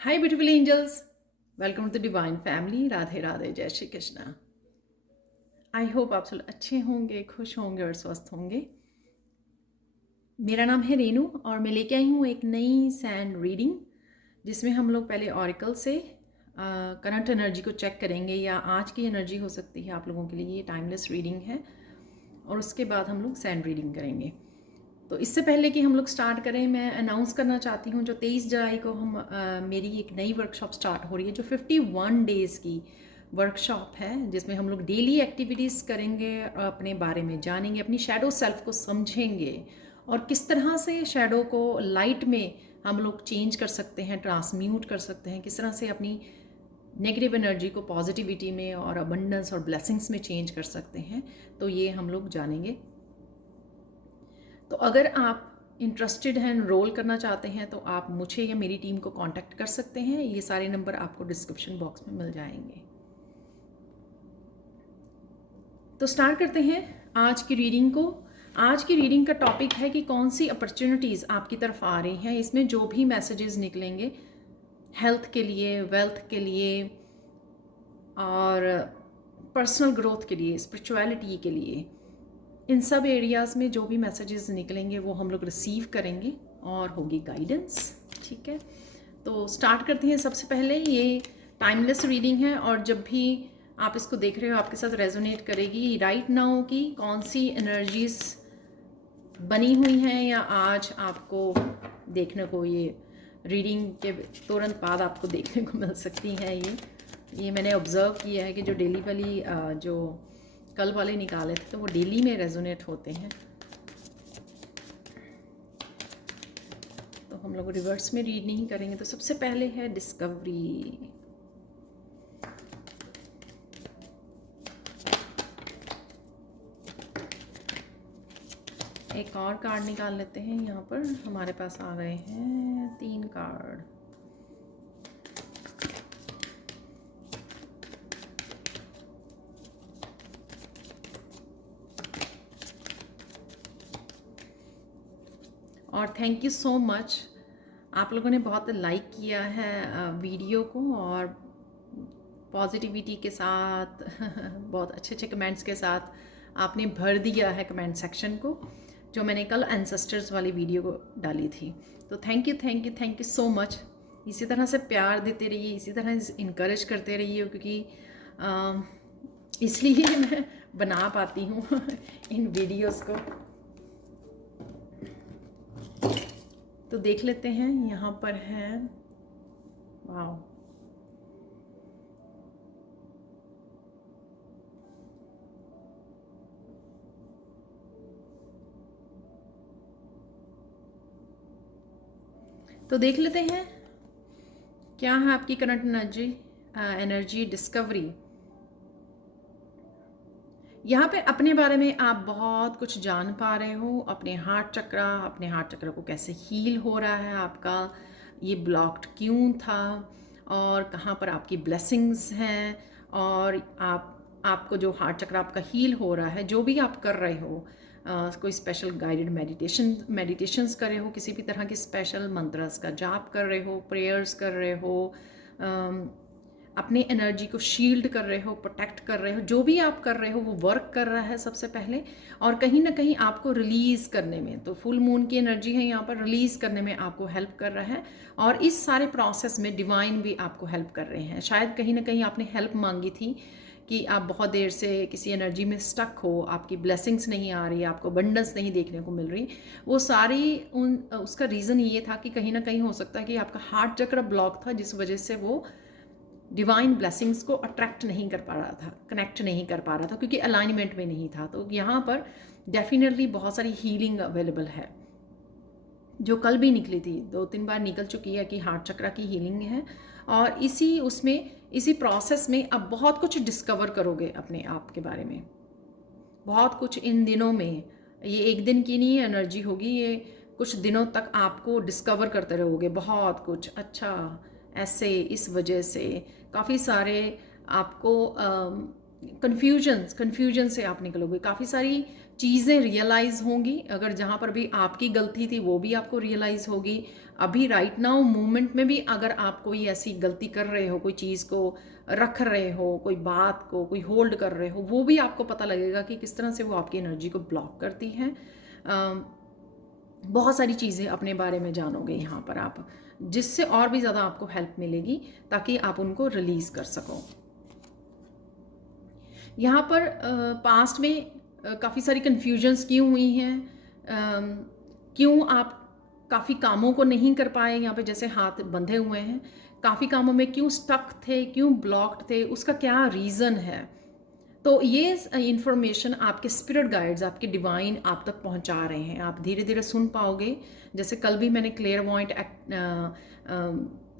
Hi beautiful angels, welcome to the divine family. Radhe Radhe, जय Shri Krishna. I hope आप सब अच्छे होंगे, खुश होंगे और स्वस्थ होंगे। मेरा नाम है रेनू और मैं लेके आई हूँ एक नई सैंड रीडिंग जिसमें हम लोग पहले ऑरिकल से करंट एनर्जी को चेक करेंगे, या आज की एनर्जी हो सकती है आप लोगों के लिए। ये टाइमलेस रीडिंग है और उसके बाद हम लोग सैंड रीडिंग करेंगे। तो इससे पहले कि हम लोग स्टार्ट करें, मैं अनाउंस करना चाहती हूँ जो 23 जुलाई को मेरी एक नई वर्कशॉप स्टार्ट हो रही है, जो 51 डेज़ की वर्कशॉप है, जिसमें हम लोग डेली एक्टिविटीज़ करेंगे, अपने बारे में जानेंगे, अपनी शैडो सेल्फ को समझेंगे और किस तरह से शैडो को लाइट में हम लोग चेंज कर सकते हैं, ट्रांसम्यूट कर सकते हैं, किस तरह से अपनी नेगेटिव एनर्जी को पॉजिटिविटी में और अबंडेंस और ब्लेसिंग्स में चेंज कर सकते हैं। तो ये हम लोग जानेंगे। तो अगर आप इंटरेस्टेड हैं, एनरोल करना चाहते हैं, तो आप मुझे या मेरी टीम को कांटेक्ट कर सकते हैं। ये सारे नंबर आपको डिस्क्रिप्शन बॉक्स में मिल जाएंगे। तो स्टार्ट करते हैं आज की रीडिंग को। आज की रीडिंग का टॉपिक है कि कौन सी अपॉर्चुनिटीज़ आपकी तरफ आ रही हैं। इसमें जो भी मैसेजेस निकलेंगे हेल्थ के लिए, वेल्थ के लिए और पर्सनल ग्रोथ के लिए, स्पिरिचुअलिटी के लिए, इन सब एरियाज़ में जो भी मैसेजेस निकलेंगे वो हम लोग रिसीव करेंगे और होगी गाइडेंस। ठीक है, तो स्टार्ट करते हैं। सबसे पहले ये टाइमलेस रीडिंग है और जब भी आप इसको देख रहे हो आपके साथ रेजोनेट करेगी राइट नाउ की कौन सी एनर्जीज बनी हुई हैं, या आज आपको देखने को ये रीडिंग के तुरंत बाद आपको देखने को मिल सकती हैं। ये मैंने ऑब्ज़र्व किया है कि जो डेली वाली जो कल वाले निकाले थे तो वो डेली में रेजोनेट होते हैं। तो हम लोग रिवर्स में रीड नहीं करेंगे। तो सबसे पहले है डिस्कवरी। एक और कार्ड निकाल लेते हैं। यहाँ पर हमारे पास आ गए हैं 3 कार्ड। और थैंक यू सो मच, आप लोगों ने बहुत लाइक किया है वीडियो को और पॉजिटिविटी के साथ बहुत अच्छे अच्छे कमेंट्स के साथ आपने भर दिया है कमेंट सेक्शन को, जो मैंने कल एंसेस्टर्स वाली वीडियो को डाली थी। तो thank you thank you thank you so much. इसी तरह से प्यार देते रहिए, इसी तरह इनकरेज करते रहिए, क्योंकि इसलिए मैं बना पाती हूँ इन वीडियोस को। तो देख लेते हैं। यहाँ पर है, वाह, तो देख लेते हैं क्या है आपकी करंट एनर्जी डिस्कवरी। यहाँ पे अपने बारे में आप बहुत कुछ जान पा रहे हो। अपने हार्ट चक्र को कैसे हील हो रहा है, आपका ये ब्लॉक्ड क्यों था और कहाँ पर आपकी ब्लेसिंग्स हैं, और आपको जो हार्ट चक्र आपका हील हो रहा है, जो भी आप कर रहे हो, कोई स्पेशल गाइडेड मेडिटेशंस कर रहे हो, किसी भी तरह के स्पेशल मंत्रस का जाप कर रहे हो, प्रेयर्स कर रहे हो, अपने एनर्जी को शील्ड कर रहे हो, प्रोटेक्ट कर रहे हो, जो भी आप कर रहे हो वो वर्क कर रहा है सबसे पहले, और कहीं ना कहीं आपको रिलीज़ करने में, तो फुल मून की एनर्जी है यहाँ पर, रिलीज़ करने में आपको हेल्प कर रहा है। और इस सारे प्रोसेस में डिवाइन भी आपको हेल्प कर रहे हैं। शायद कहीं ना कहीं आपने हेल्प मांगी थी कि आप बहुत देर से किसी एनर्जी में स्टक हो, आपकी ब्लेसिंग्स नहीं आ रही, आपको अबंडेंस नहीं देखने को मिल रही। वो सारी उसका रीज़न ये था कि कहीं ना कहीं हो सकता है कि आपका हार्ट चक्र ब्लॉक था, जिस वजह से वो डिवाइन ब्लेसिंग्स को अट्रैक्ट नहीं कर पा रहा था, कनेक्ट नहीं कर पा रहा था, क्योंकि अलाइनमेंट में नहीं था। तो यहाँ पर डेफिनेटली बहुत सारी हीलिंग अवेलेबल है, जो कल भी निकली थी, 2-3 बार निकल चुकी है कि हार्ट चक्र की हीलिंग है। और इसी प्रोसेस में अब बहुत कुछ डिस्कवर करोगे अपने आप के बारे में, बहुत कुछ इन दिनों में। ये एक दिन की नहीं एनर्जी होगी, ये कुछ दिनों तक आपको डिस्कवर करते रहोगे बहुत कुछ। अच्छा, ऐसे इस वजह से काफ़ी सारे आपको कन्फ्यूजन से आप निकलोगे, काफ़ी सारी चीज़ें रियलाइज़ होंगी, अगर जहाँ पर भी आपकी गलती थी वो भी आपको रियलाइज़ होगी। अभी राइट नाउ मोमेंट में भी अगर आप कोई ऐसी गलती कर रहे हो, कोई चीज़ को रख रहे हो, कोई बात को कोई होल्ड कर रहे हो, वो भी आपको पता लगेगा कि किस तरह से वो आपकी एनर्जी को ब्लॉक करती है। बहुत सारी चीज़ें अपने बारे में जानोगे यहाँ पर आप, जिससे और भी ज़्यादा आपको हेल्प मिलेगी ताकि आप उनको रिलीज़ कर सको। यहाँ पर पास्ट में काफ़ी सारी कन्फ्यूजन्स क्यों हुई हैं, क्यों आप काफ़ी कामों को नहीं कर पाए, यहाँ पे जैसे हाथ बंधे हुए हैं, काफ़ी कामों में क्यों स्टक थे, क्यों ब्लॉक्ड थे, उसका क्या रीज़न है। तो ये इंफॉर्मेशन आपके स्पिरिट गाइड्स, आपके डिवाइन आप तक पहुंचा रहे हैं, आप धीरे धीरे सुन पाओगे। जैसे कल भी मैंने क्लेयरवॉइंट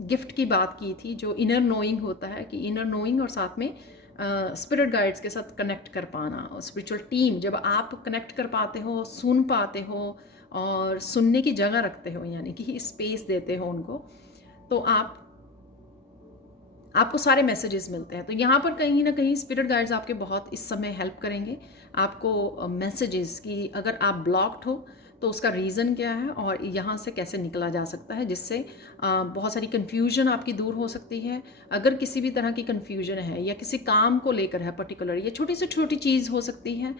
गिफ्ट की बात की थी, जो इनर नोइंग होता है, कि इनर नोइंग और साथ में स्पिरिट गाइड्स के साथ कनेक्ट कर पाना, और स्पिरिचुअल टीम जब आप कनेक्ट कर पाते हो, सुन पाते हो और सुनने की जगह रखते हो, यानी कि स्पेस देते हो उनको, तो आपको सारे मैसेजेस मिलते हैं। तो यहाँ पर कहीं ना कहीं स्पिरिट गाइड्स आपके बहुत इस समय हेल्प करेंगे आपको मैसेजेस की, अगर आप ब्लॉक्ड हो तो उसका रीज़न क्या है और यहाँ से कैसे निकला जा सकता है, जिससे बहुत सारी कन्फ्यूजन आपकी दूर हो सकती है। अगर किसी भी तरह की कन्फ्यूजन है या किसी काम को लेकर है पर्टिकुलर, ये छोटी से छोटी चीज़ हो सकती है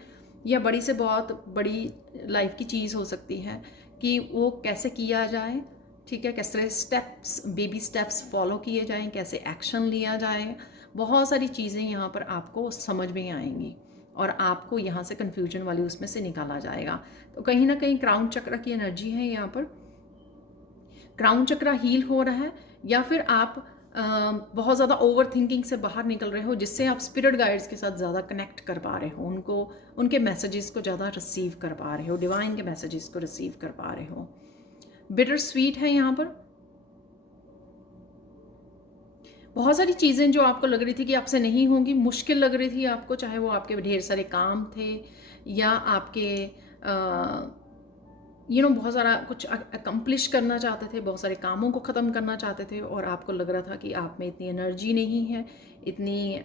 या बड़ी से बहुत बड़ी लाइफ की चीज़ हो सकती है, कि वो कैसे किया जाए, ठीक है, कैसे स्टेप्स, बेबी स्टेप्स फॉलो किए जाएं, कैसे एक्शन लिया जाए, बहुत सारी चीज़ें यहाँ पर आपको समझ में आएंगी और आपको यहाँ से कन्फ्यूजन वाली उसमें से निकाला जाएगा। तो कहीं ना कहीं क्राउन चक्र की एनर्जी है यहाँ पर, क्राउन चक्र हील हो रहा है, या फिर आप बहुत ज़्यादा ओवर थिंकिंग से बाहर निकल रहे हो, जिससे आप स्पिरिट गाइड्स के साथ ज़्यादा कनेक्ट कर पा रहे हो, उनके मैसेजेस को ज़्यादा रिसीव कर पा रहे हो, डिवाइन के मैसेजेस को रिसीव कर पा रहे हो। बिटर स्वीट है यहाँ पर, बहुत सारी चीज़ें जो आपको लग रही थी कि आपसे नहीं होंगी, मुश्किल लग रही थी आपको, चाहे वो आपके ढेर सारे काम थे या आपके बहुत सारा कुछ अकम्प्लिश करना चाहते थे, बहुत सारे कामों को ख़त्म करना चाहते थे, और आपको लग रहा था कि आप में इतनी एनर्जी नहीं है, इतनी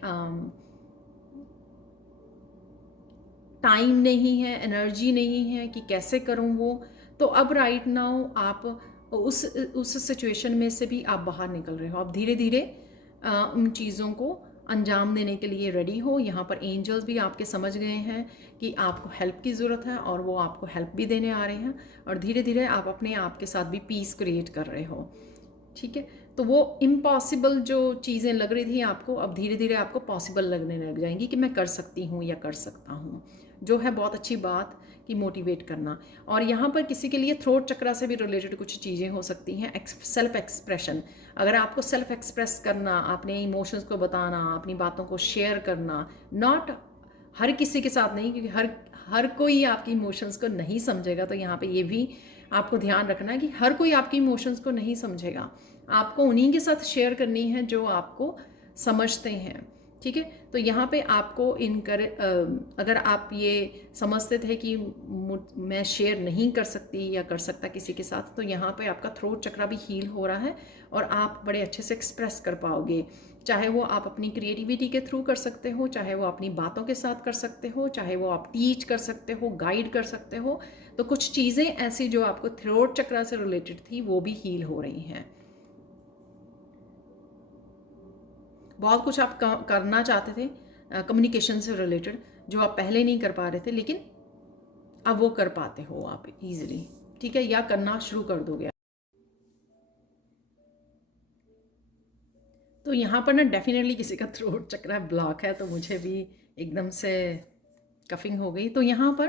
टाइम नहीं है, एनर्जी नहीं है कि कैसे करूं वो। तो अब राइट नाउ आप उस सिचुएशन में से भी आप बाहर निकल रहे हो, आप धीरे धीरे उन चीज़ों को अंजाम देने के लिए रेडी हो। यहाँ पर एंजल्स भी आपके समझ गए हैं कि आपको हेल्प की ज़रूरत है और वो आपको हेल्प भी देने आ रहे हैं, और धीरे धीरे आप अपने आप के साथ भी पीस क्रिएट कर रहे हो, ठीक है। तो वो इम्पॉसिबल जो चीज़ें लग रही थी आपको, अब धीरे धीरे आपको पॉसिबल लगने लग जाएंगी कि मैं कर सकती हूँ या कर सकता हूँ, जो है बहुत अच्छी बात कि मोटिवेट करना। और यहाँ पर किसी के लिए थ्रोट चक्रा से भी रिलेटेड कुछ चीज़ें हो सकती हैं, सेल्फ एक्सप्रेशन, अगर आपको सेल्फ एक्सप्रेस करना, अपने इमोशंस को बताना, अपनी बातों को शेयर करना, नॉट हर किसी के साथ नहीं, क्योंकि हर कोई आपकी इमोशंस को नहीं समझेगा। तो यहाँ पे ये भी आपको ध्यान रखना है कि हर कोई आपकी इमोशंस को नहीं समझेगा, आपको उन्हीं के साथ शेयर करनी है जो आपको समझते हैं, ठीक है। तो यहाँ पे आपको अगर आप ये समझते थे कि मैं शेयर नहीं कर सकती या कर सकता किसी के साथ, तो यहाँ पे आपका थ्रोट चक्रा भी हील हो रहा है और आप बड़े अच्छे से एक्सप्रेस कर पाओगे, चाहे वो आप अपनी क्रिएटिविटी के थ्रू कर सकते हो, चाहे वो अपनी बातों के साथ कर सकते हो, चाहे वो आप टीच कर सकते हो, गाइड कर सकते हो। तो कुछ चीज़ें ऐसी जो आपको थ्रोट चक्रा से रिलेटेड थी वो भी हील हो रही हैं। बहुत कुछ आप करना चाहते थे कम्युनिकेशन से रिलेटेड, जो आप पहले नहीं कर पा रहे थे, लेकिन अब वो कर पाते हो आप इजीली, ठीक है, या करना शुरू कर दोगे। तो यहाँ पर ना डेफिनेटली किसी का थ्रोट चक्रा ब्लॉक है, तो मुझे भी एकदम से कफिंग हो गई। तो यहाँ पर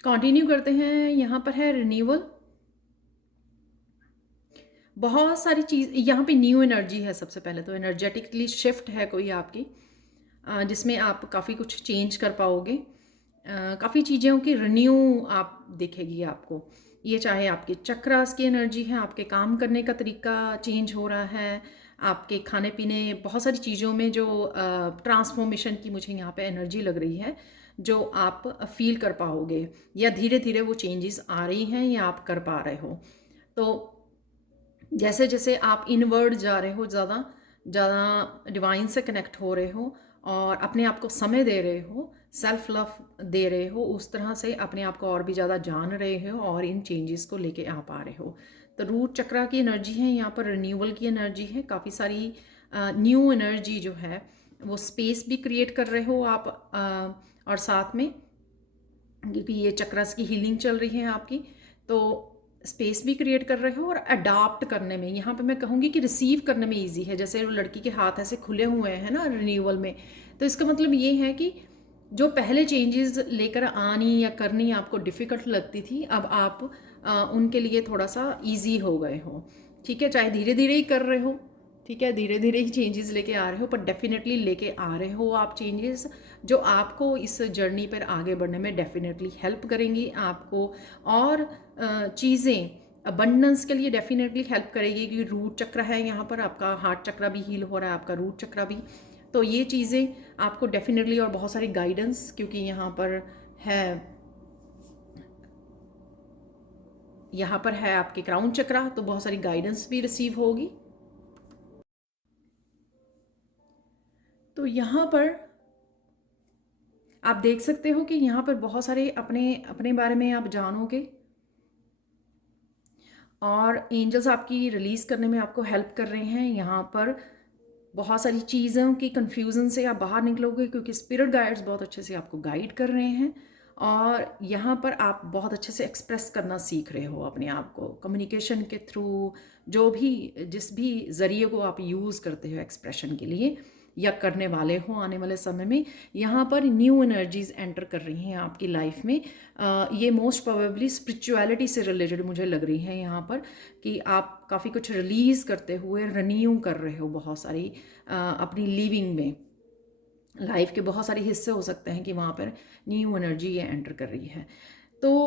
कंटिन्यू करते हैं, यहाँ पर है रिन्यूअल, बहुत सारी चीज़ यहाँ पे न्यू एनर्जी है। सबसे पहले तो एनर्जेटिकली शिफ्ट है कोई आपकी, जिसमें आप काफ़ी कुछ चेंज कर पाओगे, काफ़ी चीज़ों की रिन्यू आप दिखेगी आपको। ये चाहे आपके चक्रास की एनर्जी है, आपके काम करने का तरीका चेंज हो रहा है, आपके खाने पीने, बहुत सारी चीज़ों में जो ट्रांसफॉर्मेशन की मुझे यहाँ पे एनर्जी लग रही है, जो आप फील कर पाओगे, या धीरे धीरे वो चेंजेस आ रही हैं या आप कर पा रहे हो। तो जैसे जैसे आप इनवर्ड जा रहे हो, ज़्यादा ज़्यादा डिवाइन से कनेक्ट हो रहे हो और अपने आप को समय दे रहे हो, सेल्फ लव दे रहे हो, उस तरह से अपने आप को और भी ज़्यादा जान रहे हो और इन चेंजेस को लेके आ पा रहे हो। तो रूट चक्रा की एनर्जी है यहाँ पर, रिन्यूअल की एनर्जी है, काफ़ी सारी न्यू एनर्जी जो है वो स्पेस भी क्रिएट कर रहे हो आप, और साथ में क्योंकि ये चक्रस की हीलिंग चल रही है आपकी, तो स्पेस भी क्रिएट कर रहे हो और अडाप्ट करने में, यहाँ पे मैं कहूँगी कि रिसीव करने में इजी है। जैसे लड़की के हाथ ऐसे खुले हुए हैं ना रिन्यूअल में, तो इसका मतलब ये है कि जो पहले चेंजेस लेकर आनी या करनी आपको डिफ़िकल्ट लगती थी, अब आप उनके लिए थोड़ा सा ईजी हो गए हो। ठीक है, चाहे धीरे धीरे ही कर रहे हो, ठीक है, धीरे धीरे ही चेंजेस लेके आ रहे हो, पर डेफिनेटली लेके आ रहे हो आप चेंजेस, जो आपको इस जर्नी पर आगे बढ़ने में डेफिनेटली हेल्प करेंगी आपको। और चीज़ें अबंडेंस के लिए डेफिनेटली हेल्प करेगी, क्योंकि रूट चक्र है यहाँ पर, आपका हार्ट चक्र भी हील हो रहा है, आपका रूट चक्र भी। तो ये चीज़ें आपको डेफिनेटली, और बहुत सारी गाइडेंस, क्योंकि यहाँ पर है आपके क्राउन चक्र, तो बहुत सारी गाइडेंस भी रिसीव होगी। तो यहाँ पर आप देख सकते हो कि यहाँ पर बहुत सारे अपने अपने बारे में आप जानोगे, और एंजल्स आपकी रिलीज़ करने में आपको हेल्प कर रहे हैं। यहाँ पर बहुत सारी चीज़ों की कन्फ्यूज़न से आप बाहर निकलोगे, क्योंकि स्पिरिट गाइड्स बहुत अच्छे से आपको गाइड कर रहे हैं, और यहाँ पर आप बहुत अच्छे से एक्सप्रेस करना सीख रहे हो अपने आप को कम्युनिकेशन के थ्रू, जो भी जिस भी ज़रिए को आप यूज़ करते हो एक्सप्रेशन के लिए या करने वाले हो आने वाले समय में। यहाँ पर न्यू एनर्जीज एंटर कर रही हैं आपकी लाइफ में। ये मोस्ट प्रोबेबली स्पिरिचुअलिटी से रिलेटेड मुझे लग रही है यहाँ पर, कि आप काफ़ी कुछ रिलीज़ करते हुए रिन्यू कर रहे हो बहुत सारी अपनी लिविंग में। लाइफ के बहुत सारे हिस्से हो सकते हैं कि वहाँ पर न्यू एनर्जी ये एंटर कर रही है। तो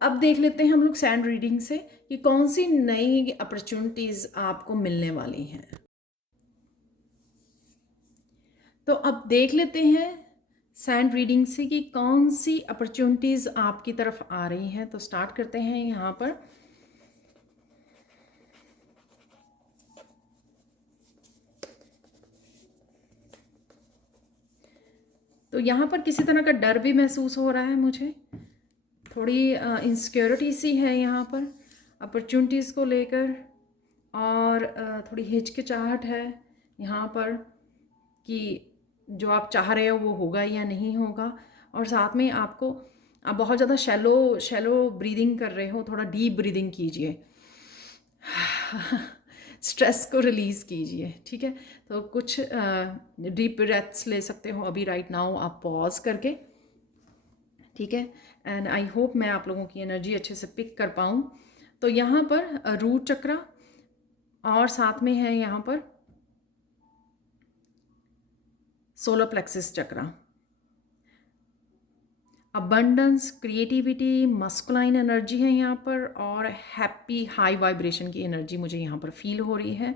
अब देख लेते हैं हम लोग सैंड रीडिंग से कि कौन सी नई अपॉर्चुनिटीज़ आपको मिलने वाली हैं। तो अब देख लेते हैं सैंड रीडिंग से कि कौन सी अपॉर्चुनिटीज़ आपकी तरफ आ रही हैं। तो स्टार्ट करते हैं यहाँ पर। तो यहाँ पर किसी तरह का डर भी महसूस हो रहा है मुझे, थोड़ी इनसिक्योरिटी सी है यहाँ पर अपॉर्चुनिटीज़ को लेकर, और थोड़ी हिचकिचाहट है यहाँ पर कि जो आप चाह रहे हो वो होगा या नहीं होगा। और साथ में आप बहुत ज़्यादा शैलो शैलो ब्रीदिंग कर रहे हो, थोड़ा डीप ब्रीदिंग कीजिए, स्ट्रेस को रिलीज़ कीजिए। ठीक है, तो कुछ डीप ब्रेथ्स ले सकते हो अभी राइट नाउ आप पॉज करके। ठीक है, एंड आई होप मैं आप लोगों की एनर्जी अच्छे से पिक कर पाऊँ। तो यहाँ पर रूट चक्र, और साथ में है यहाँ पर सोलर प्लेक्सिस चक्र। अबंडेंस, क्रिएटिविटी, मस्कुलाइन एनर्जी है यहाँ पर, और हैप्पी हाई वाइब्रेशन की एनर्जी मुझे यहाँ पर फील हो रही है।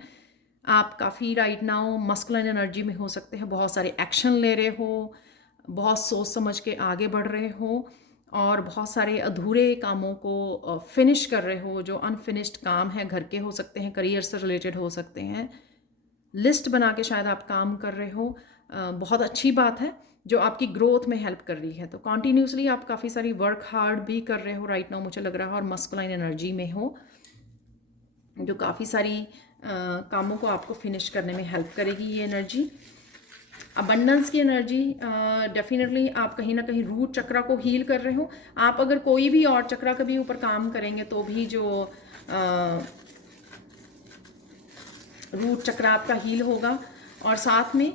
आप काफ़ी राइट नाउ मस्कुलाइन एनर्जी में हो सकते हैं, बहुत सारे एक्शन ले रहे हो, बहुत सोच समझ के आगे बढ़ रहे हो, और बहुत सारे अधूरे कामों को फिनिश कर रहे हो। जो अनफिनिश्ड काम है, घर के हो सकते हैं, करियर से रिलेटेड हो सकते हैं, लिस्ट बना के शायद आप काम कर रहे हो। बहुत अच्छी बात है, जो आपकी ग्रोथ में हेल्प कर रही है। तो कॉन्टीन्यूसली आप काफ़ी सारी वर्क हार्ड भी कर रहे हो राइट नाउ मुझे लग रहा है, और मस्कुलाइन एनर्जी में हो, जो काफ़ी सारी कामों को आपको फिनिश करने में हेल्प करेगी ये एनर्जी। अबंडेंस की एनर्जी, डेफिनेटली आप कहीं ना कहीं रूट चक्र को हील कर रहे हो। आप अगर कोई भी और चक्र के भी ऊपर काम करेंगे तो भी जो रूट चक्र आपका हील होगा। और साथ में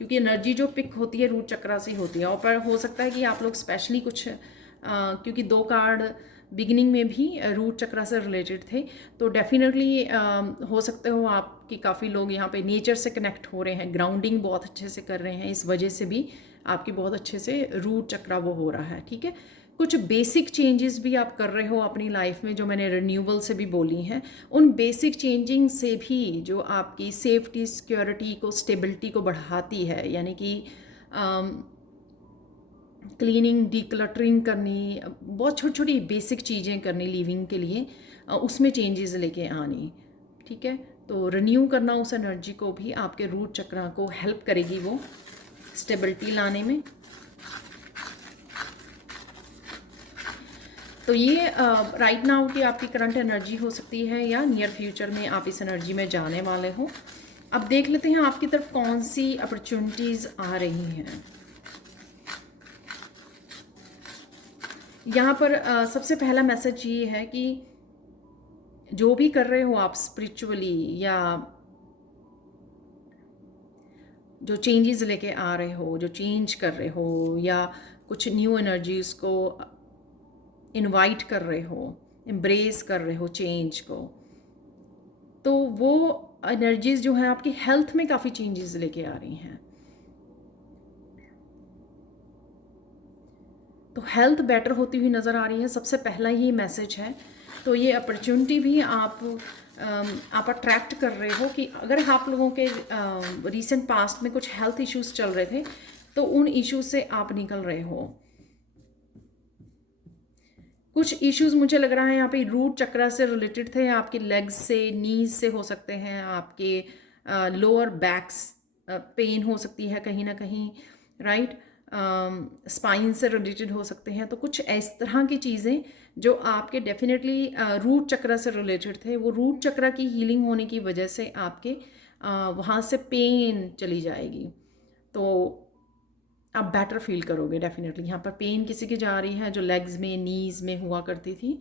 क्योंकि एनर्जी जो पिक होती है रूट चक्र से होती है, और पर हो सकता है कि आप लोग स्पेशली कुछ क्योंकि 2 कार्ड बिगिनिंग में भी रूट चक्र से रिलेटेड थे, तो डेफिनेटली हो सकते हो आप कि काफ़ी लोग यहाँ पे नेचर से कनेक्ट हो रहे हैं, ग्राउंडिंग बहुत अच्छे से कर रहे हैं, इस वजह से भी आपकी बहुत अच्छे से रूट चक्र वो हो रहा है। ठीक है, कुछ बेसिक चेंजेस भी आप कर रहे हो अपनी लाइफ में, जो मैंने रिन्यूअल से भी बोली हैं, उन बेसिक चेंजिंग से भी जो आपकी सेफ्टी, सिक्योरिटी को, स्टेबिलिटी को बढ़ाती है, यानी कि क्लीनिंग, डीक्लटरिंग करनी, बहुत छोटी छोटी बेसिक चीज़ें करनी लिविंग के लिए, उसमें चेंजेस लेके आनी। ठीक है, तो रिन्यू करना उस एनर्जी को भी आपके रूट चक्र को हेल्प करेगी वो स्टेबिलिटी लाने में। तो ये राइट नाउ की आपकी करंट एनर्जी हो सकती है या नियर फ्यूचर में आप इस एनर्जी में जाने वाले हो। अब देख लेते हैं आपकी तरफ कौन सी अपॉर्चुनिटीज़ आ रही हैं। यहाँ पर सबसे पहला मैसेज ये है कि जो भी कर रहे हो आप स्पिरिचुअली, या जो चेंजेस लेके आ रहे हो, जो चेंज कर रहे हो, या कुछ न्यू एनर्जीज़ को इनवाइट कर रहे हो, एम्ब्रेस कर रहे हो चेंज को, तो वो एनर्जीज़ जो हैं आपकी हेल्थ में काफ़ी चेंजेस लेके आ रही हैं। तो हेल्थ बेटर होती हुई नज़र आ रही है, सबसे पहला ही मैसेज है। तो ये अपॉर्चुनिटी भी आप अट्रैक्ट कर रहे हो कि अगर आप लोगों के रीसेंट पास्ट में कुछ हेल्थ इश्यूज चल रहे थे तो उन इश्यूज से आप निकल रहे हो। कुछ इश्यूज मुझे लग रहा है यहाँ पे रूट चक्रा से रिलेटेड थे, आपके लेग्स से, नीज से हो सकते हैं, आपके लोअर बैक्स पेन हो सकती है कहीं ना कहीं, राइट, स्पाइन से रिलेटेड हो सकते हैं। तो कुछ इस तरह की चीज़ें जो आपके डेफिनेटली रूट चक्रा से रिलेटेड थे, वो रूट चक्रा की हीलिंग होने की वजह से आपके वहाँ से पेन चली जाएगी, तो आप बेटर फील करोगे डेफिनेटली। यहाँ पर पेन किसी की जा रही है जो लेग्स में, नीज में हुआ करती थी।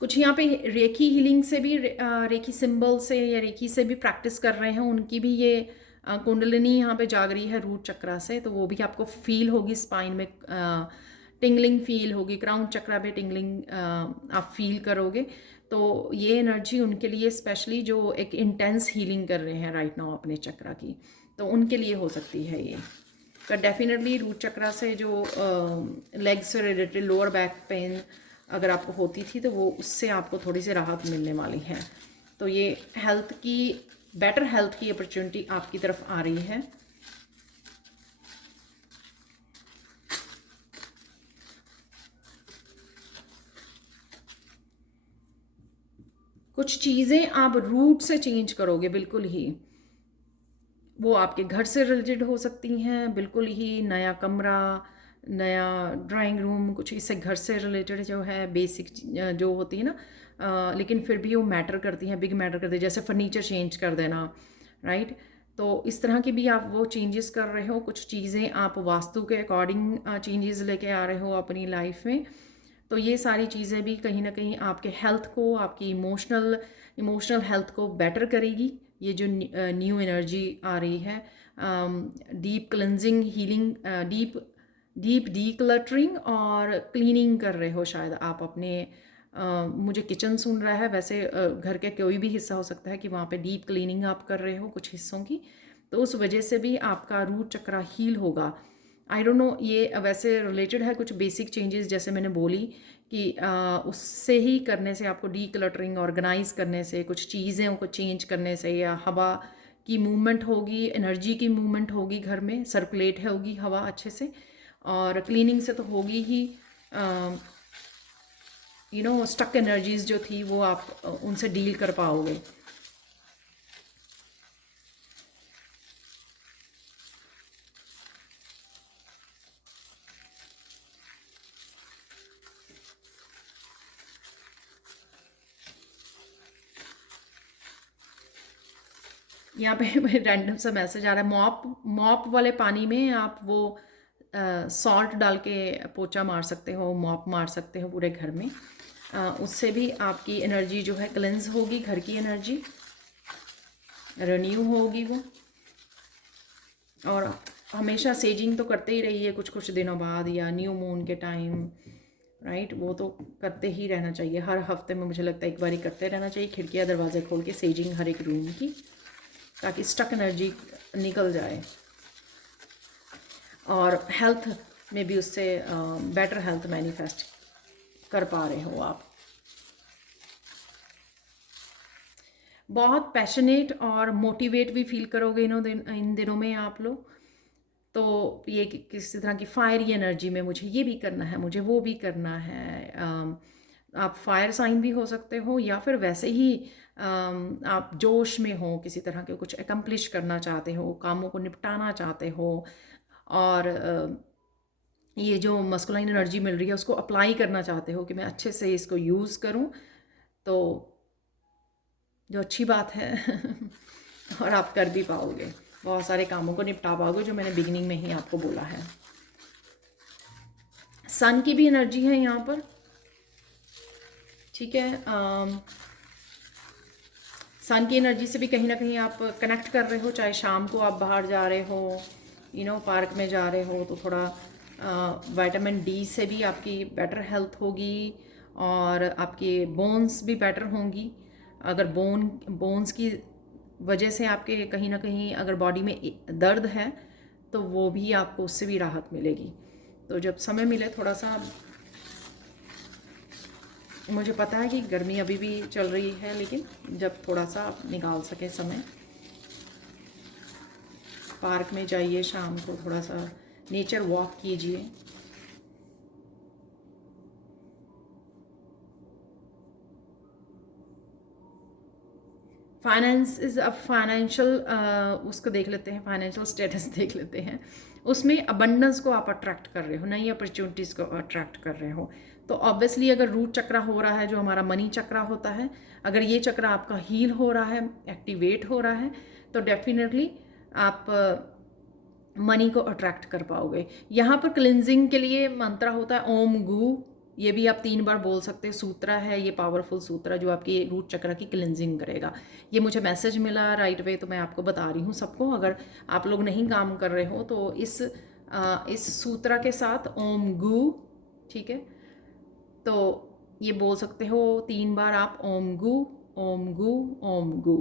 कुछ यहाँ पे रेखी हीलिंग से भी, रेखी सिंबल से या रेखी से भी प्रैक्टिस कर रहे हैं, उनकी भी ये कुंडलिनी यहाँ पे जाग रही है रूट चक्रा से, तो वो भी आपको फील होगी, स्पाइन में टिंगलिंग फील होगी, क्राउन चक्रा पे टिंगलिंग आप फील करोगे। तो ये एनर्जी उनके लिए स्पेशली जो एक इंटेंस हीलिंग कर रहे हैं राइट नाउ अपने चक्रा की, तो उनके लिए हो सकती है ये। तो डेफिनेटली रूट चक्रा से जो लेग से रिलेटेड लोअर बैक पेन अगर आपको होती थी तो वो उससे आपको थोड़ी सी राहत मिलने वाली है। तो ये हेल्थ की, बेटर हेल्थ की अपॉर्चुनिटी आपकी तरफ आ रही है। कुछ चीज़ें आप रूट से चेंज करोगे बिल्कुल ही, वो आपके घर से रिलेटेड हो सकती हैं, बिल्कुल ही नया कमरा, नया ड्राइंग रूम, कुछ इससे घर से रिलेटेड जो है बेसिक जो होती है ना, लेकिन फिर भी वो मैटर करती हैं, बिग मैटर करती है, जैसे फर्नीचर चेंज कर देना, राइट। तो इस तरह की भी आप वो चेंजेस कर रहे हो, कुछ चीज़ें आप वास्तु के अकॉर्डिंग चेंजेस लेके आ रहे हो अपनी लाइफ में। तो ये सारी चीज़ें भी कहीं ना कहीं आपके हेल्थ को, आपकी इमोशनल हेल्थ को बेटर करेगी। ये जो न्यू एनर्जी आ रही है, deep cleansing, healing, deep decluttering और क्लीनिंग कर रहे हो शायद आप अपने, मुझे किचन सुन रहा है, वैसे घर के कोई भी हिस्सा हो सकता है कि वहाँ पे डीप क्लीनिंग आप कर रहे हो कुछ हिस्सों की, तो उस वजह से भी आपका रूट चक्रा हील होगा। आई डोंट नो, ये वैसे रिलेटेड है कुछ बेसिक चेंजेस, जैसे मैंने बोली कि उससे ही करने से, आपको डी क्लटरिंग ऑर्गेनाइज करने से, कुछ चीज़ों को चेंज करने से, या हवा की मूवमेंट होगी, एनर्जी की मूवमेंट होगी, घर में सर्कुलेट होगी हवा अच्छे से, और क्लीनिंग से तो होगी ही। स्टक एनर्जीज जो थी वो आप उनसे डील कर पाओगे। यहाँ पे रैंडम सा मैसेज आ रहा है, मॉप वाले पानी में आप वो सॉल्ट डाल के पोछा मार सकते हो, मॉप मार सकते हो पूरे घर में, उससे भी आपकी एनर्जी जो है क्लेंस होगी, घर की एनर्जी रिन्यू होगी वो। और हमेशा सेजिंग तो करते ही रहिए कुछ कुछ दिनों बाद, या न्यू मून के टाइम, राइट, वो तो करते ही रहना चाहिए, हर हफ्ते में मुझे लगता है एक बार ही करते रहना चाहिए, खिड़कियाँ दरवाजे खोल के सेजिंग हर एक रूम की, ताकि स्टक एनर्जी निकल जाए, और हेल्थ में भी उससे बेटर हेल्थ मैनिफेस्ट कर पा रहे हो आप। बहुत पैशनेट और मोटिवेट भी फील करोगे इन दिनों में आप लोग। तो ये किसी तरह की फायरी एनर्जी में मुझे ये भी करना है, मुझे वो भी करना है। आप फायर साइन भी हो सकते हो, या फिर वैसे ही आप जोश में हो, किसी तरह के कुछ एकम्प्लिश करना चाहते हो, कामों को निपटाना चाहते हो, और ये जो मस्कुलाइन एनर्जी मिल रही है उसको अप्लाई करना चाहते हो कि मैं अच्छे से इसको यूज़ करूं, तो जो अच्छी बात है और आप कर भी पाओगे, बहुत सारे कामों को निपटा पाओगे, जो मैंने बिगिनिंग में ही आपको बोला है। सन की भी एनर्जी है यहाँ पर, ठीक है। सन की एनर्जी से भी कहीं ना कहीं आप कनेक्ट कर रहे हो, चाहे शाम को आप बाहर जा रहे हो, पार्क में जा रहे हो, तो थोड़ा विटामिन डी से भी आपकी बेटर हेल्थ होगी, और आपके बोन्स भी बेटर होंगी। अगर बोन्स की वजह से आपके कहीं ना कहीं अगर बॉडी में दर्द है, तो वो भी आपको उससे भी राहत मिलेगी। तो जब समय मिले थोड़ा सा, मुझे पता है कि गर्मी अभी भी चल रही है, लेकिन जब थोड़ा सा आप निकाल सके समय, पार्क में जाइए, शाम को थोड़ा सा नेचर वॉक कीजिए। फाइनेंस इज अब फाइनेंशियल, उसको देख लेते हैं, फाइनेंशियल स्टेटस देख लेते हैं। उसमें अबंडेंस को आप अट्रैक्ट कर रहे हो, नई अपॉर्चुनिटीज़ को अट्रैक्ट कर रहे हो। तो ऑब्वियसली अगर रूट चक्रा हो रहा है, जो हमारा मनी चक्रा होता है, अगर ये चक्रा आपका हील हो रहा है, एक्टिवेट हो रहा है, तो डेफिनेटली आप मनी को अट्रैक्ट कर पाओगे। यहाँ पर क्लिनजिंग के लिए मंत्र होता है ओम गु, ये भी आप 3 बार बोल सकते हैं। सूत्रा है ये, पावरफुल सूत्रा जो आपकी रूट चक्र की क्लिनजिंग करेगा। ये मुझे मैसेज मिला राइट वे, तो मैं आपको बता रही हूँ सबको। अगर आप लोग नहीं काम कर रहे हो तो इस सूत्रा के साथ ओम गु, ठीक है, तो ये बोल सकते हो 3 बार आप, ओम गु ओम गु ओम गु,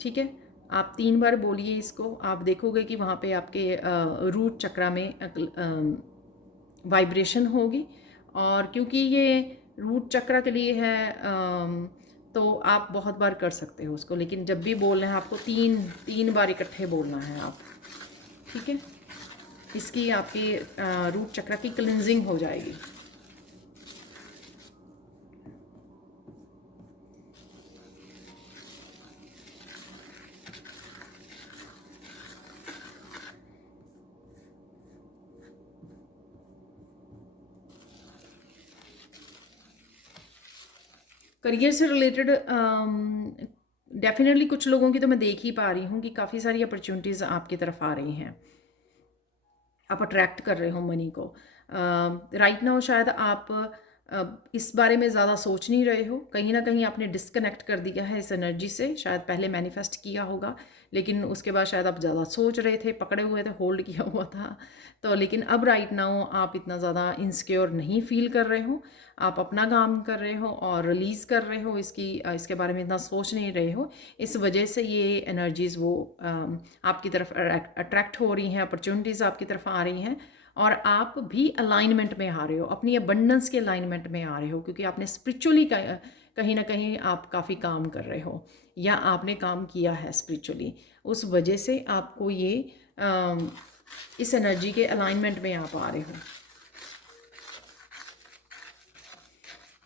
ठीक है। आप 3 बार बोलिए इसको, आप देखोगे कि वहाँ पे आपके रूट चक्रा में वाइब्रेशन होगी। और क्योंकि ये रूट चक्र के लिए है, तो आप बहुत बार कर सकते हो उसको, लेकिन जब भी बोलना है आपको 3 बार इकट्ठे बोलना है आप, ठीक है। इसकी आपकी रूट चक्र की क्लिनजिंग हो जाएगी। करियर से रिलेटेड डेफिनेटली कुछ लोगों की तो मैं देख ही पा रही हूँ कि काफ़ी सारी अपॉर्चुनिटीज़ आपकी तरफ आ रही हैं, आप अट्रैक्ट कर रहे हो मनी को। राइट नाउ शायद आप इस बारे में ज़्यादा सोच नहीं रहे हो, कहीं ना कहीं आपने डिस्कनेक्ट कर दिया है इस एनर्जी से। शायद पहले मैनिफेस्ट किया होगा, लेकिन उसके बाद शायद आप ज़्यादा सोच रहे थे, पकड़े हुए थे, होल्ड किया हुआ था। तो लेकिन अब राइट नाउ आप इतना ज़्यादा इनसिक्योर नहीं फील कर रहे हो, आप अपना काम कर रहे हो और रिलीज़ कर रहे हो, इसके बारे में इतना सोच नहीं रहे हो। इस वजह से ये एनर्जीज़ वो आपकी तरफ अट्रैक्ट हो रही हैं, अपॉर्चुनिटीज़ आपकी तरफ आ रही हैं, और आप भी अलाइनमेंट में आ रहे हो, अपनी अबंडेंस के अलाइनमेंट में आ रहे हो, क्योंकि आपने स्पिरिचुअली कहीं ना कहीं आप काफ़ी काम कर रहे हो, या आपने काम किया है स्पिरिचुअली। उस वजह से आपको ये इस एनर्जी के अलाइनमेंट में आप आ रहे हो।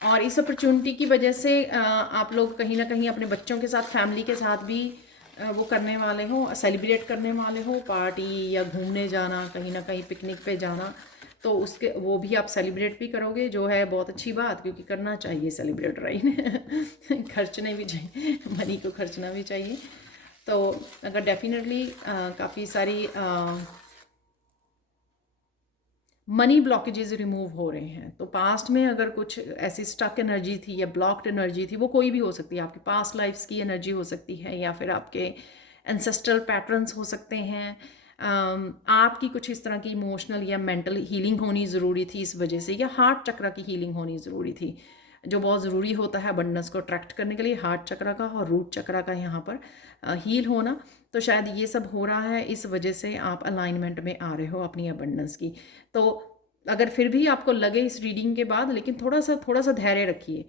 और इस अपॉर्चुनिटी की वजह से आप लोग कहीं ना कहीं अपने बच्चों के साथ, फैमिली के साथ भी वो करने वाले हो, सेलिब्रेट करने वाले हो, पार्टी या घूमने जाना, कहीं ना कहीं पिकनिक पे जाना, तो उसके वो भी आप सेलिब्रेट भी करोगे, जो है बहुत अच्छी बात, क्योंकि करना चाहिए सेलिब्रेट, राइट। खर्चने भी चाहिए, मनी को खर्चना भी चाहिए। तो अगर डेफिनेटली काफ़ी सारी मनी ब्लॉकेजेस रिमूव हो रहे हैं, तो पास्ट में अगर कुछ ऐसी स्टक एनर्जी थी या ब्लॉक्ड एनर्जी थी, वो कोई भी हो सकती है, आपकी पास्ट लाइफ्स की एनर्जी हो सकती है, या फिर आपके एंसेस्ट्रल पैटर्न्स हो सकते हैं। आपकी कुछ इस तरह की इमोशनल या मेंटल हीलिंग होनी ज़रूरी थी इस वजह से, या हार्ट चक्र की हीलिंग होनी ज़रूरी थी, जो बहुत ज़रूरी होता है अबंडेंस को अट्रैक्ट करने के लिए, हार्ट चक्र का और रूट चक्र का यहाँ पर हील होना। तो शायद ये सब हो रहा है, इस वजह से आप अलाइनमेंट में आ रहे हो अपनी अबंडेंस की। तो अगर फिर भी आपको लगे इस रीडिंग के बाद, लेकिन थोड़ा सा धैर्य रखिए,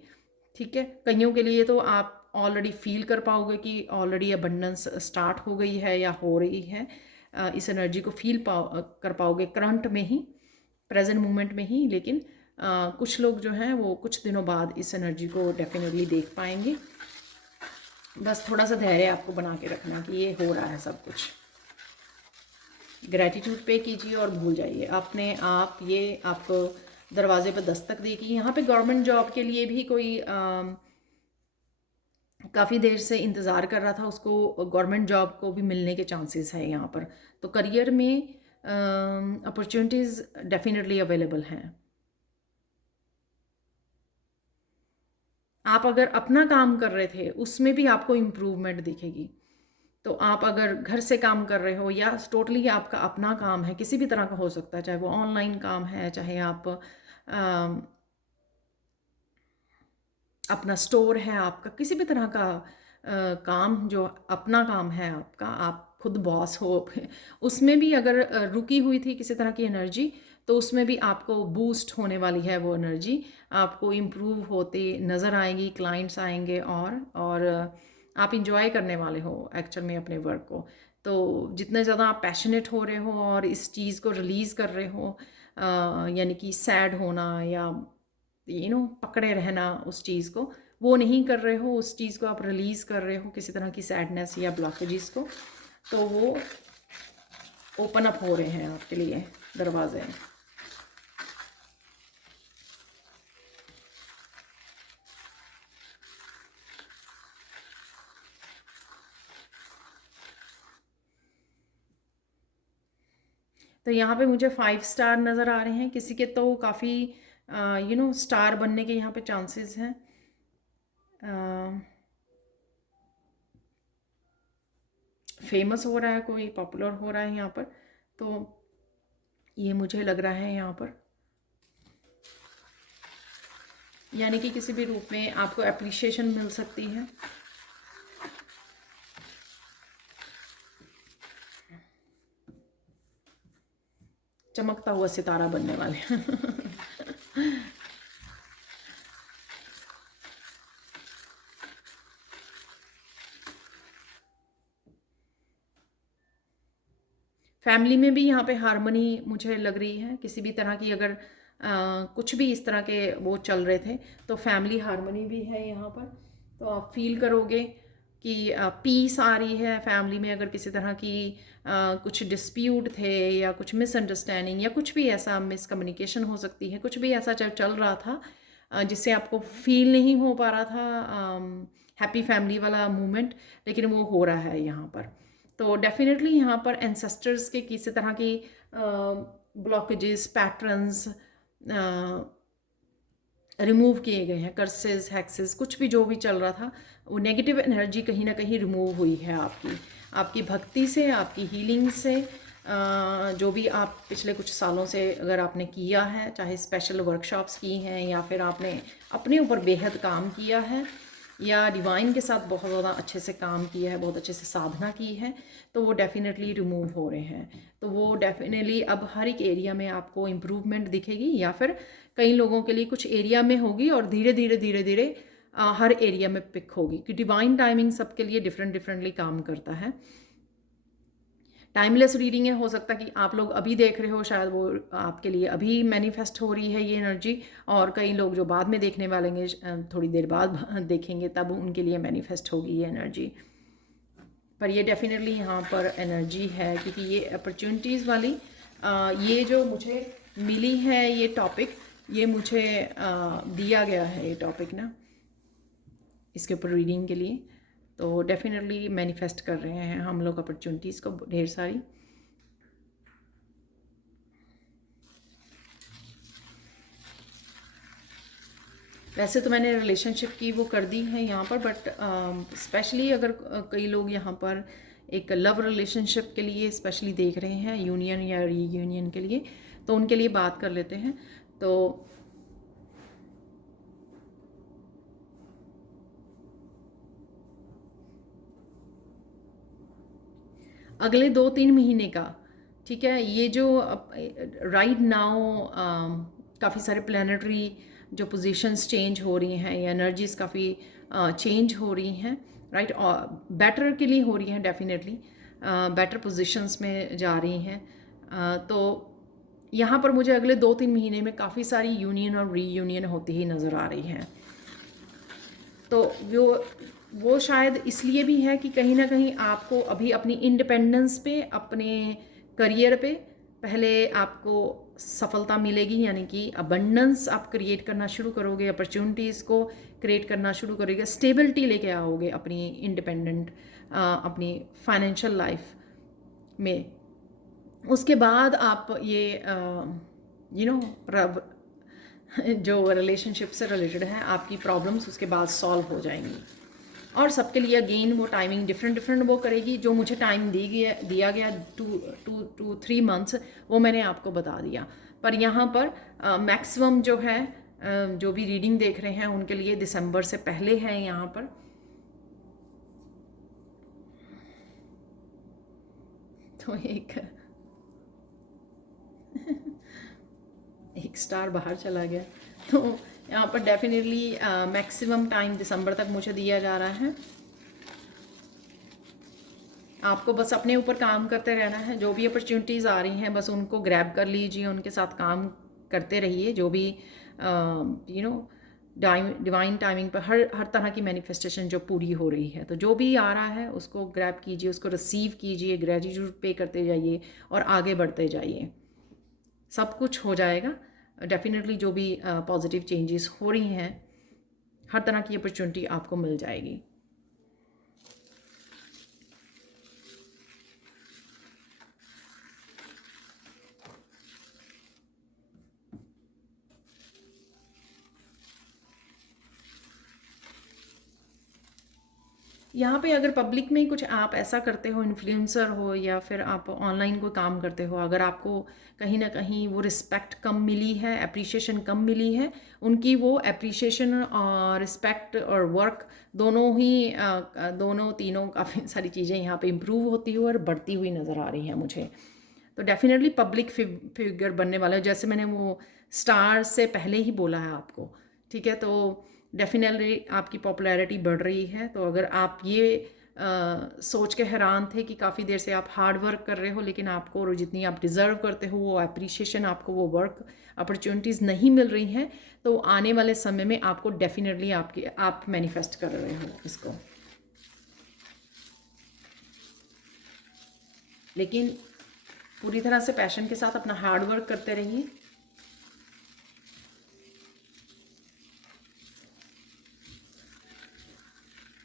ठीक है। कईयों के लिए तो आप ऑलरेडी फील कर पाओगे कि ऑलरेडी अबंडेंस स्टार्ट हो गई है या हो रही है, इस एनर्जी को फील कर पाओगे करंट में ही, प्रेजेंट मोमेंट में ही। लेकिन कुछ लोग जो हैं वो कुछ दिनों बाद इस एनर्जी को डेफिनेटली देख पाएंगे। बस थोड़ा सा धैर्य आपको बना के रखना कि ये हो रहा है सब कुछ। ग्रैटिट्यूड पे कीजिए और भूल जाइए अपने आप, ये आपको दरवाजे पर दस्तक देगी। यहाँ पे गवर्नमेंट जॉब के लिए भी कोई काफ़ी देर से इंतज़ार कर रहा था, उसको गवर्नमेंट जॉब को भी मिलने के चांसेस है यहाँ पर। तो करियर में अपॉर्चुनिटीज़ डेफिनेटली अवेलेबल हैं। आप अगर अपना काम कर रहे थे उसमें भी आपको इम्प्रूवमेंट दिखेगी। तो आप अगर घर से काम कर रहे हो या टोटली आपका अपना काम है, किसी भी तरह का हो सकता है, चाहे वो ऑनलाइन काम है, चाहे आप अपना स्टोर है आपका, किसी भी तरह का काम जो अपना काम है आपका, आप खुद बॉस हो उसमें भी अगर रुकी हुई थी किसी तरह की एनर्जी, तो उसमें भी आपको बूस्ट होने वाली है वो एनर्जी, आपको इम्प्रूव होती नज़र आएगी, क्लाइंट्स आएंगे और आप इंजॉय करने वाले हो एक्चुअल में अपने वर्क को। तो जितने ज़्यादा आप पैशनेट हो रहे हो और इस चीज़ को रिलीज़ कर रहे हो, यानी कि सैड होना या पकड़े रहना उस चीज़ को, वो नहीं कर रहे हो, उस चीज़ को आप रिलीज़ कर रहे हो किसी तरह की सैडनेस या ब्लॉकेजेस को, तो वो ओपन अप हो रहे हैं आपके लिए दरवाजे। तो यहाँ पे मुझे 5 स्टार नज़र आ रहे हैं, किसी के तो काफ़ी स्टार बनने के यहाँ पे चांसेस हैं। फेमस हो रहा है, कोई पॉपुलर हो रहा है यहाँ पर, तो ये मुझे लग रहा है यहाँ पर, यानी कि किसी भी रूप में आपको एप्रिशिएशन मिल सकती है। चमकता हुआ सितारा बनने वाले फैमिली में भी यहाँ पे हार्मनी मुझे लग रही है, किसी भी तरह की अगर कुछ भी इस तरह के वो चल रहे थे तो फैमिली हार्मनी भी है यहाँ पर। तो आप फील करोगे कि पीस आ रही है फैमिली में। अगर किसी तरह की कुछ डिस्प्यूट थे या कुछ मिसअंडरस्टैंडिंग या कुछ भी ऐसा मिसकम्युनिकेशन हो सकती है, कुछ भी ऐसा चल रहा था जिससे आपको फील नहीं हो पा रहा था हैप्पी फैमिली वाला मूवमेंट, लेकिन वो हो रहा है यहाँ पर। तो डेफिनेटली यहाँ पर एंसेस्टर्स के किसी तरह की ब्लॉकेजेस, पैटर्न्स रिमूव किए गए हैं, कर्सेस, हैक्सेस, कुछ भी जो भी चल रहा था, वो नेगेटिव एनर्जी कहीं ना कहीं रिमूव हुई है आपकी भक्ति से, आपकी हीलिंग से। जो भी आप पिछले कुछ सालों से अगर आपने किया है, चाहे स्पेशल वर्कशॉप्स की हैं या फिर आपने अपने ऊपर बेहद काम किया है या डिवाइन के साथ बहुत ज़्यादा अच्छे से काम किया है, बहुत अच्छे से साधना की है, तो वो डेफिनेटली रिमूव हो रहे हैं। तो वो डेफिनेटली अब हर एक एरिया में आपको इम्प्रूवमेंट दिखेगी, या फिर कई लोगों के लिए कुछ एरिया में होगी और धीरे धीरे हर एरिया में पिक होगी, कि डिवाइन टाइमिंग सबके लिए डिफरेंटली काम करता है। टाइमलेस रीडिंग है, हो सकता है कि आप लोग अभी देख रहे हो, शायद वो आपके लिए अभी मैनिफेस्ट हो रही है ये एनर्जी, और कई लोग जो बाद में देखने वाले थोड़ी देर बाद देखेंगे तब उनके लिए मैनिफेस्ट होगी ये एनर्जी। पर ये डेफिनेटली यहाँ पर एनर्जी है, क्योंकि ये अपॉर्चुनिटीज़ वाली ये जो मुझे मिली है ये टॉपिक, ये मुझे दिया गया है ये टॉपिक ना, इसके ऊपर रीडिंग के लिए। तो डेफिनेटली मैनिफेस्ट कर रहे हैं हम लोग अपॉर्चुनिटीज़ को ढेर सारी। वैसे तो मैंने रिलेशनशिप की वो कर दी है यहाँ पर, बट स्पेशली अगर कई लोग यहाँ पर एक लव रिलेशनशिप के लिए स्पेशली देख रहे हैं, यूनियन या रीयूनियन के लिए, तो उनके लिए बात कर लेते हैं। तो अगले 2-3 महीने का, ठीक है, ये जो राइट नाउ काफ़ी सारे प्लानिटरी जो पोजीशंस चेंज हो रही हैं या एनर्जीज काफ़ी चेंज हो रही हैं, राइट, और बेटर के लिए हो रही हैं डेफिनेटली। बेटर पोजीशंस में जा रही हैं। तो यहाँ पर मुझे अगले 2-3 महीने में काफ़ी सारी यूनियन और रीयूनियन होती ही नज़र आ रही हैं। तो वो शायद इसलिए भी है कि कहीं ना कहीं आपको अभी अपनी इंडिपेंडेंस पे, अपने करियर पे पहले आपको सफलता मिलेगी, यानी कि अबंडेंस आप क्रिएट करना शुरू करोगे, अपॉर्चुनिटीज़ को क्रिएट करना शुरू करोगे, स्टेबिलिटी लेके आओगे अपनी इंडिपेंडेंट अपनी फाइनेंशियल लाइफ में। उसके बाद आप ये रब जो रिलेशनशिप से रिलेटेड है, आपकी प्रॉब्लम्स उसके बाद सॉल्व हो जाएंगी। और सबके लिए अगेन वो टाइमिंग डिफरेंट डिफरेंट वो करेगी। जो मुझे टाइम दिया गया 2-3 मंथ्स, वो मैंने आपको बता दिया। पर यहाँ पर मैक्सिमम जो है जो भी रीडिंग देख रहे हैं उनके लिए दिसंबर से पहले है यहाँ पर। तो एक स्टार बाहर चला गया। तो यहाँ पर डेफिनेटली मैक्सिमम टाइम दिसंबर तक मुझे दिया जा रहा है। आपको बस अपने ऊपर काम करते रहना है। जो भी अपॉर्चुनिटीज़ आ रही हैं बस उनको ग्रैब कर लीजिए, उनके साथ काम करते रहिए। जो भी डिवाइन टाइमिंग पर हर तरह की मैनिफेस्टेशन जो पूरी हो रही है, तो जो भी आ रहा है उसको ग्रैब कीजिए, उसको रिसीव कीजिए, ग्रेटिट्यूड पे करते जाइए और आगे बढ़ते जाइए। सब कुछ हो जाएगा डेफिनेटली। जो भी पॉजिटिव चेंजेस हो रही हैं, हर तरह की अपॉर्चुनिटी आपको मिल जाएगी। यहाँ पे अगर पब्लिक में कुछ आप ऐसा करते हो, इन्फ्लुएंसर हो या फिर आप ऑनलाइन कोई काम करते हो, अगर आपको कहीं ना कहीं वो रिस्पेक्ट कम मिली है, अप्रिशिएशन कम मिली है, उनकी वो अप्रिशिएशन और रिस्पेक्ट और वर्क दोनों तीनों काफ़ी सारी चीज़ें यहाँ पे इम्प्रूव होती हुई और बढ़ती हुई नज़र आ रही हैं मुझे। तो डेफिनेटली पब्लिक फिगर बनने वाला है, जैसे मैंने वो स्टार से पहले ही बोला है आपको, ठीक है। तो डेफिनेटली आपकी पॉपुलैरिटी बढ़ रही है। तो अगर आप ये सोच के हैरान थे कि काफ़ी देर से आप हार्ड वर्क कर रहे हो लेकिन आपको जितनी आप डिज़र्व करते हो वो अप्रिशिएशन, आपको वो वर्क अपॉर्चुनिटीज़ नहीं मिल रही हैं, तो आने वाले समय में आपको डेफिनेटली आप मैनिफेस्ट कर रहे हो इसको। लेकिन पूरी तरह से पैशन के साथ अपना हार्ड वर्क करते रहिए।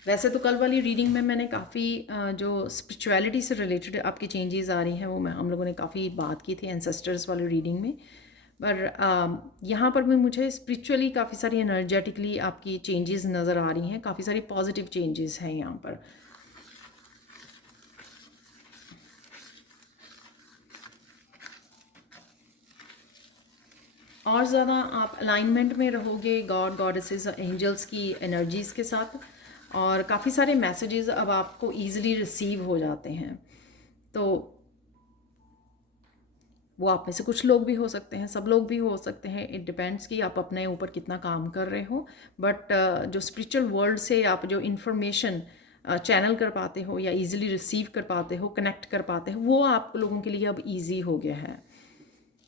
वैसे तो कल वाली रीडिंग में मैंने काफ़ी जो स्पिरिचुअलिटी से रिलेटेड आपकी चेंजेस आ रही हैं वो हम लोगों ने काफ़ी बात की थी एंसेस्टर्स वाली रीडिंग में। पर यहाँ पर भी मुझे स्पिरिचुअली काफ़ी सारी एनर्जेटिकली आपकी चेंजेस नज़र आ रही हैं, काफ़ी सारी पॉजिटिव चेंजेस हैं यहाँ पर। और ज़्यादा आप अलाइनमेंट में रहोगे गॉड गॉडेसेस एंजल्स की एनर्जीज़ के साथ, और काफ़ी सारे मैसेजेस अब आपको ईजिली रिसीव हो जाते हैं। तो वो आप में से कुछ लोग भी हो सकते हैं, सब लोग भी हो सकते हैं, इट डिपेंड्स कि आप अपने ऊपर कितना काम कर रहे हो। बट जो स्पिरिचुअल वर्ल्ड से आप जो इन्फॉर्मेशन चैनल कर पाते हो या इजीली रिसीव कर पाते हो, कनेक्ट कर पाते हो, वो आप लोगों के लिए अब ईजी हो गया है।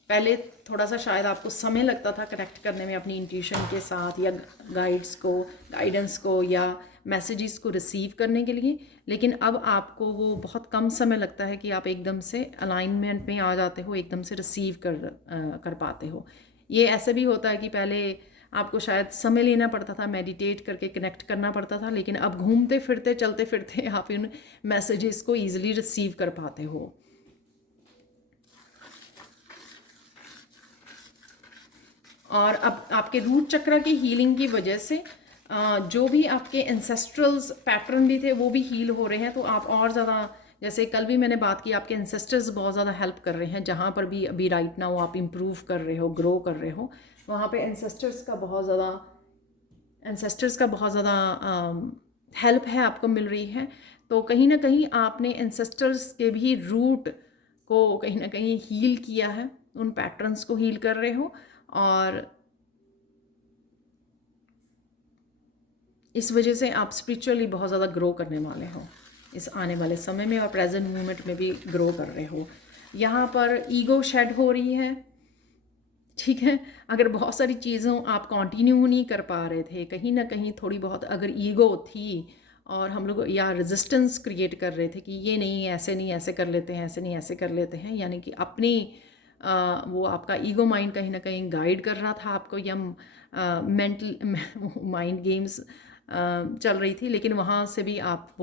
पहले थोड़ा सा शायद आपको समय लगता था कनेक्ट करने में अपनी इंट्यूशन के साथ, या गाइडेंस को या मैसेजेस को रिसीव करने के लिए, लेकिन अब आपको वो बहुत कम समय लगता है कि आप एकदम से अलाइनमेंट में आ जाते हो, एकदम से रिसीव कर पाते हो। ये ऐसे भी होता है कि पहले आपको शायद समय लेना पड़ता था, मेडिटेट करके कनेक्ट करना पड़ता था, लेकिन अब घूमते फिरते चलते फिरते आप इन मैसेजेस को ईजिली रिसीव कर पाते हो। और अब आपके रूट चक्र की हीलिंग की वजह से जो भी आपके एंसेस्ट्रल्स पैटर्न भी थे वो भी हील हो रहे हैं। तो आप और ज़्यादा, जैसे कल भी मैंने बात की, आपके एंसेस्टर्स बहुत ज़्यादा हेल्प कर रहे हैं। जहाँ पर भी अभी राइट नाउ आप इम्प्रूव कर रहे हो, ग्रो कर रहे हो, वहाँ पे एंसेस्टर्स का बहुत ज़्यादा हेल्प है, आपको मिल रही है। तो कहीं ना कहीं आपने एंसेस्टर्स के भी रूट को कहीं ना कहीं हील किया है, उन पैटर्न्स को हील कर रहे हो, और इस वजह से आप स्पिरिचुअली बहुत ज़्यादा ग्रो करने वाले हो। इस आने वाले समय में और प्रेजेंट मोमेंट में भी ग्रो कर रहे हो। यहाँ पर ईगो शेड हो रही है, ठीक है। अगर बहुत सारी चीज़ों आप कंटिन्यू नहीं कर पा रहे थे, कहीं ना कहीं थोड़ी बहुत अगर ईगो थी और हम लोग या रेजिस्टेंस क्रिएट कर रहे थे कि ये नहीं ऐसे कर लेते हैं, ऐसे नहीं ऐसे कर लेते हैं, यानी कि अपनी वो आपका ईगो माइंड कहीं ना कहीं गाइड कर रहा था आपको, या मेंटल माइंड गेम्स चल रही थी, लेकिन वहाँ से भी आप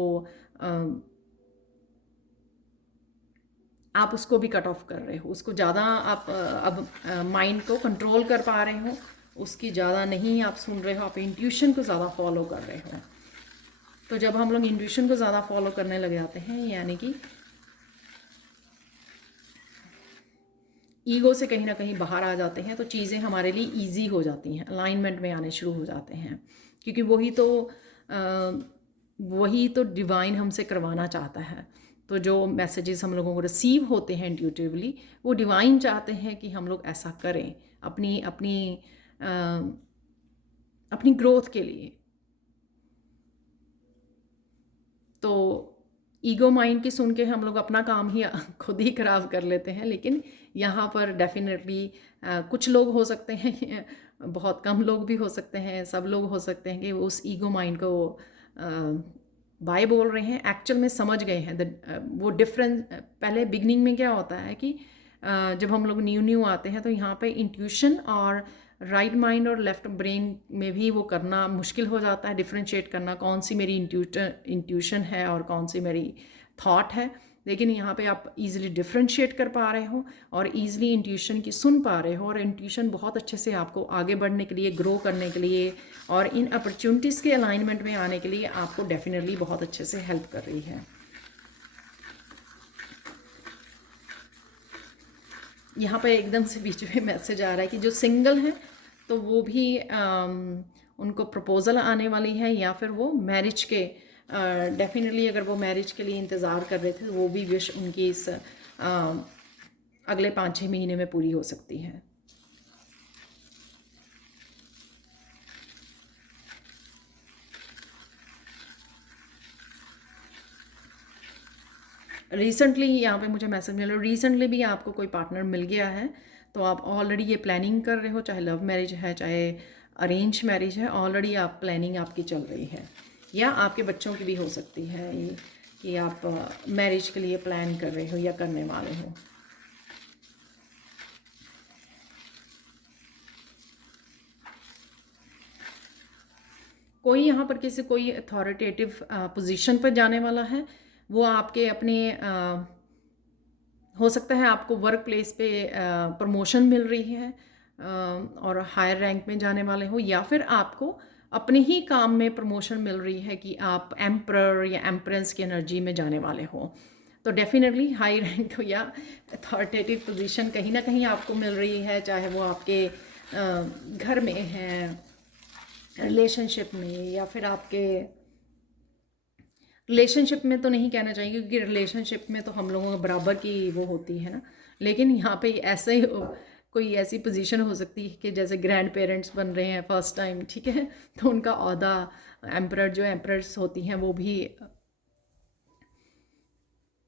उसको भी कट ऑफ कर रहे हो, उसको ज़्यादा आप अब माइंड को कंट्रोल कर पा रहे हो, उसकी ज़्यादा नहीं आप सुन रहे हो, आप इंट्यूशन को ज़्यादा फॉलो कर रहे हो। तो जब हम लोग इंट्यूशन को ज़्यादा फॉलो करने लग जाते हैं, यानी कि ईगो से कहीं ना कहीं बाहर आ जाते हैं, तो चीज़ें हमारे लिए ईजी हो जाती हैं, अलाइनमेंट में आने शुरू हो जाते हैं, क्योंकि वही तो डिवाइन हमसे करवाना चाहता है। तो जो मैसेजेस हम लोगों को रिसीव होते हैं इंट्यूटिवली, वो डिवाइन चाहते हैं कि हम लोग ऐसा करें अपनी अपनी अपनी ग्रोथ के लिए। तो ईगो माइंड की सुन के हम लोग अपना काम ही खुद ही खराब कर लेते हैं। लेकिन यहाँ पर डेफिनेटली कुछ लोग हो सकते हैं, बहुत कम लोग भी हो सकते हैं, सब लोग हो सकते हैं कि उस ईगो माइंड को बाय बोल रहे हैं, एक्चुअल में समझ गए हैं वो डिफरेंस। पहले बिगनिंग में क्या होता है कि जब हम लोग न्यू आते हैं तो यहाँ पे इंट्यूशन और राइट माइंड और लेफ्ट ब्रेन में भी वो करना मुश्किल हो जाता है, डिफ्रेंशिएट करना कौन सी मेरी इंट्यूशन है और कौन सी मेरी थॉट है। लेकिन यहाँ पे आप इजीली डिफ्रेंशिएट कर पा रहे हो और इजीली इंट्यूशन की सुन पा रहे हो, और इंट्यूशन बहुत अच्छे से आपको आगे बढ़ने के लिए, ग्रो करने के लिए और इन अपॉर्चुनिटीज़ के अलाइनमेंट में आने के लिए आपको डेफिनेटली बहुत अच्छे से हेल्प कर रही है। यहाँ पे एकदम से बीच में मैसेज आ रहा है कि जो सिंगल हैं तो वो भी उनको प्रपोज़ल आने वाली है, या फिर वो मैरिज के डेफिनेटली अगर वो मैरिज के लिए इंतज़ार कर रहे थे तो वो भी विश उनकी इस अगले 5-6 महीने में पूरी हो सकती है। रिसेंटली यहाँ पे मुझे मैसेज मिला, रिसेंटली भी आपको कोई पार्टनर मिल गया है, तो आप ऑलरेडी ये प्लानिंग कर रहे हो, चाहे लव मैरिज है चाहे अरेंज मैरिज है, ऑलरेडी आप प्लानिंग आपकी चल रही है, या आपके बच्चों की भी हो सकती है ये कि आप मैरिज के लिए प्लान कर रहे हो या करने वाले हो। कोई यहाँ पर कोई अथॉरिटेटिव पोजीशन पर जाने वाला है, वो आपके अपने हो सकता है आपको वर्क प्लेस पे प्रमोशन मिल रही है और हायर रैंक में जाने वाले हो, या फिर आपको अपने ही काम में प्रमोशन मिल रही है कि आप एम्परर या एम्प्रेस की एनर्जी में जाने वाले हो। तो डेफिनेटली हाई रैंक या अथॉरिटेटिव पोजीशन कहीं ना कहीं आपको मिल रही है, चाहे वो आपके घर में है, रिलेशनशिप में, या फिर आपके रिलेशनशिप में तो नहीं कहना चाहिए क्योंकि रिलेशनशिप में तो हम लोगों को बराबर की वो होती है ना, लेकिन यहाँ पे ऐसे ही कोई ऐसी पोजीशन हो सकती है कि जैसे ग्रैंड पेरेंट्स बन रहे हैं फर्स्ट टाइम, ठीक है, तो उनका ओहदा एम्परर, जो एम्परर्स होती हैं वो भी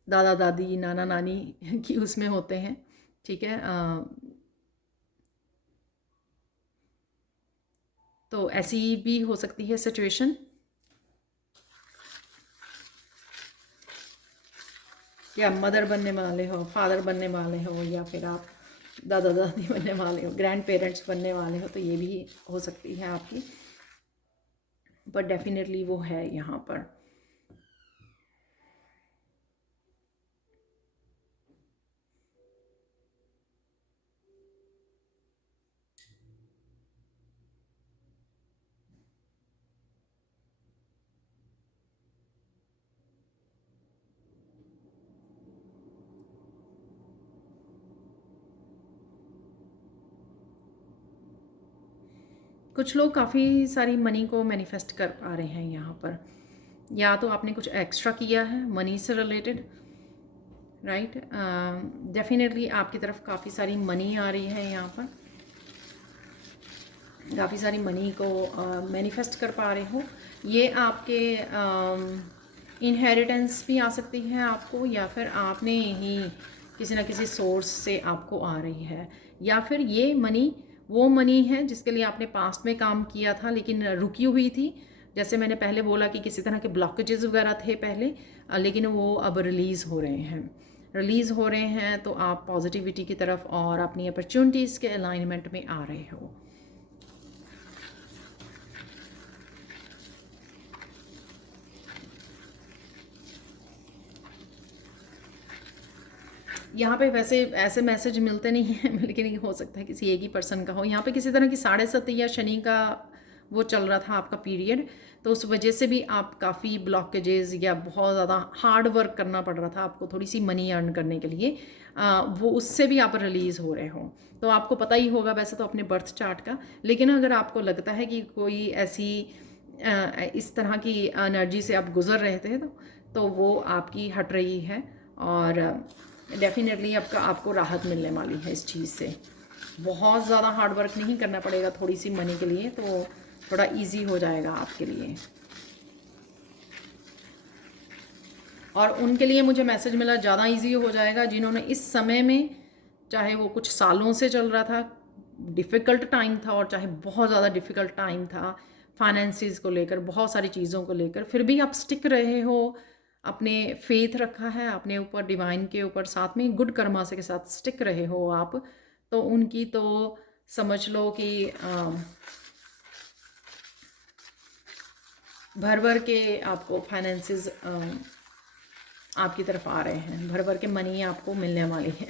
दादा दादी नाना नानी की उसमें होते हैं, ठीक है। तो ऐसी भी हो सकती है सिचुएशन कि आप मदर बनने वाले हो, फादर बनने वाले हो, या फिर आप दादा दादी बनने वाले हो, ग्रैंड पेरेंट्स बनने वाले हो, तो ये भी हो सकती है आपकी, पर डेफिनेटली वो है यहाँ पर। कुछ लोग काफ़ी सारी मनी को मैनिफेस्ट कर पा रहे हैं यहाँ पर, या तो आपने कुछ एक्स्ट्रा किया है मनी से रिलेटेड, राइट। डेफिनेटली आपकी तरफ काफ़ी सारी मनी आ रही है, यहाँ पर काफ़ी सारी मनी को मैनिफेस्ट कर पा रहे हो। ये आपके इनहेरिटेंस भी आ सकती है आपको, या फिर आपने ही किसी ना किसी सोर्स से आपको आ रही है, या फिर ये मनी वो मनी है जिसके लिए आपने पास्ट में काम किया था लेकिन रुकी हुई थी। जैसे मैंने पहले बोला कि किसी तरह के ब्लॉकेजेस वगैरह थे पहले, लेकिन वो अब रिलीज़ हो रहे हैं। रिलीज़ हो रहे हैं तो आप पॉजिटिविटी की तरफ और अपनी अपॉर्चुनिटीज़ के अलाइनमेंट में आ रहे हो। यहाँ पे वैसे ऐसे मैसेज मिलते नहीं हैं लेकिन ये हो सकता है किसी एक ही पर्सन का हो। यहाँ पे किसी तरह की 7.5 या शनि का वो चल रहा था आपका पीरियड, तो उस वजह से भी आप काफ़ी ब्लॉकेजेस या बहुत ज़्यादा हार्ड वर्क करना पड़ रहा था आपको थोड़ी सी मनी अर्न करने के लिए, वो उससे भी आप रिलीज़ हो रहे हो। तो आपको पता ही होगा वैसे तो अपने बर्थ चार्ट का, लेकिन अगर आपको लगता है कि कोई ऐसी इस तरह की एनर्जी से आप गुजर रहे थे तो वो आपकी हट रही है, और डेफिनेटली आपको राहत मिलने वाली है इस चीज़ से। बहुत ज़्यादा हार्ड वर्क नहीं करना पड़ेगा थोड़ी सी मनी के लिए, तो थोड़ा इजी हो जाएगा आपके लिए। और उनके लिए मुझे मैसेज मिला ज़्यादा इजी हो जाएगा जिन्होंने इस समय में, चाहे वो कुछ सालों से चल रहा था, डिफ़िकल्ट टाइम था, और चाहे बहुत ज़्यादा डिफ़िकल्ट टाइम था फाइनेंसिस को लेकर, बहुत सारी चीज़ों को लेकर, फिर भी आप स्टिक रहे हो, अपने फेथ रखा है अपने ऊपर, डिवाइन के ऊपर, साथ में गुड कर्मा से के साथ स्टिक रहे हो आप, तो उनकी तो समझ लो कि भर भर के आपको फाइनेंसिस आपकी तरफ आ रहे हैं, भर भर के मनी आपको मिलने वाली है।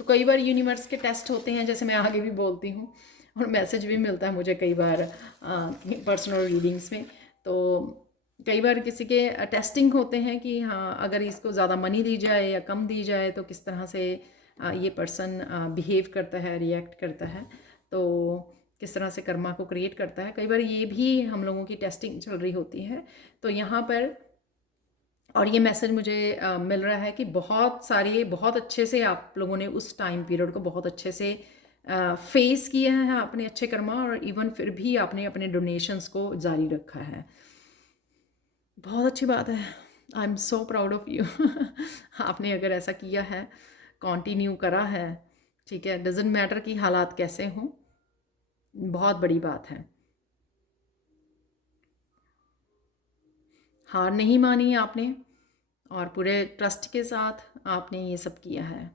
तो कई बार यूनिवर्स के टेस्ट होते हैं, जैसे मैं आगे भी बोलती हूँ, और मैसेज भी मिलता है मुझे कई बार पर्सनल रीडिंग्स में। तो कई बार किसी के टेस्टिंग होते हैं कि हाँ, अगर इसको ज़्यादा मनी दी जाए या कम दी जाए तो किस तरह से ये पर्सन बिहेव करता है, रिएक्ट करता है, तो किस तरह से कर्मा को क्रिएट करता है। कई बार ये भी हम लोगों की टेस्टिंग चल रही होती है। तो यहाँ पर, और ये मैसेज मुझे मिल रहा है कि बहुत अच्छे से आप लोगों ने उस टाइम पीरियड को बहुत अच्छे से फेस किया है अपने अच्छे कर्मा, और इवन फिर भी आपने अपने डोनेशंस को जारी रखा है। बहुत अच्छी बात है। I am so proud of you. आपने अगर ऐसा किया है, कंटिन्यू करा है, ठीक है, डजेंट मैटर कि हालात कैसे हों, बहुत बड़ी बात है। हार नहीं मानी आपने, और पूरे ट्रस्ट के साथ आपने ये सब किया है।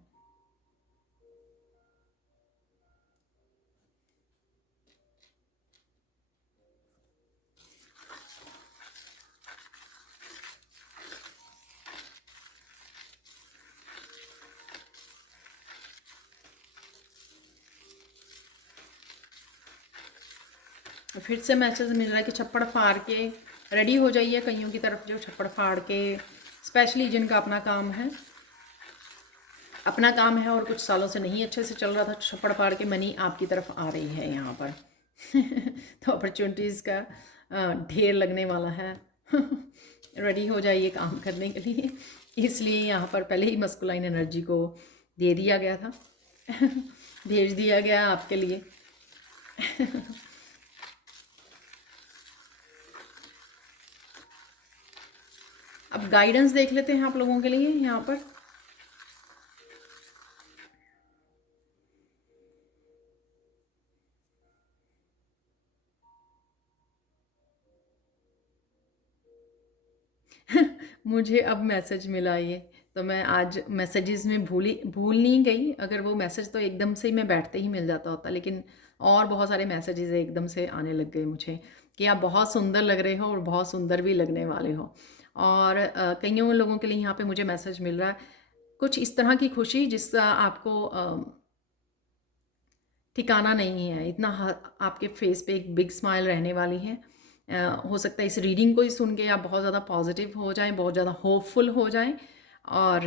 फिर से मैसेज मिल रहा है कि छप्पड़ फाड़ के रेडी हो जाइए, कईयों की तरफ जो छप्पड़ फाड़ के, स्पेशली जिनका अपना काम है और कुछ सालों से नहीं अच्छे से चल रहा था, छप्पड़ फाड़ के मनी आपकी तरफ आ रही है यहाँ पर। तो अपॉर्चुनिटीज़ का ढेर लगने वाला है। रेडी हो जाइए काम करने के लिए। इसलिए यहाँ पर पहले ही मस्कुलाइन एनर्जी को दे दिया गया था। भेज दिया गया आपके लिए। अब गाइडेंस देख लेते हैं आप लोगों के लिए यहाँ पर। मुझे अब मैसेज मिला ये, तो मैं आज मैसेजेस में भूल नहीं गई। अगर वो मैसेज तो एकदम से ही मैं बैठते ही मिल जाता होता, लेकिन और बहुत सारे मैसेजेस एकदम से आने लग गए मुझे कि आप बहुत सुंदर लग रहे हो और बहुत सुंदर भी लगने वाले हो। और कईयों लोगों के लिए यहाँ पे मुझे मैसेज मिल रहा है कुछ इस तरह की खुशी जिसका आपको ठिकाना नहीं है। आपके फेस पे एक बिग स्माइल रहने वाली है। हो सकता है इस रीडिंग को ही सुन के आप बहुत ज़्यादा पॉजिटिव हो जाएं, बहुत ज़्यादा होपफुल हो जाएं, और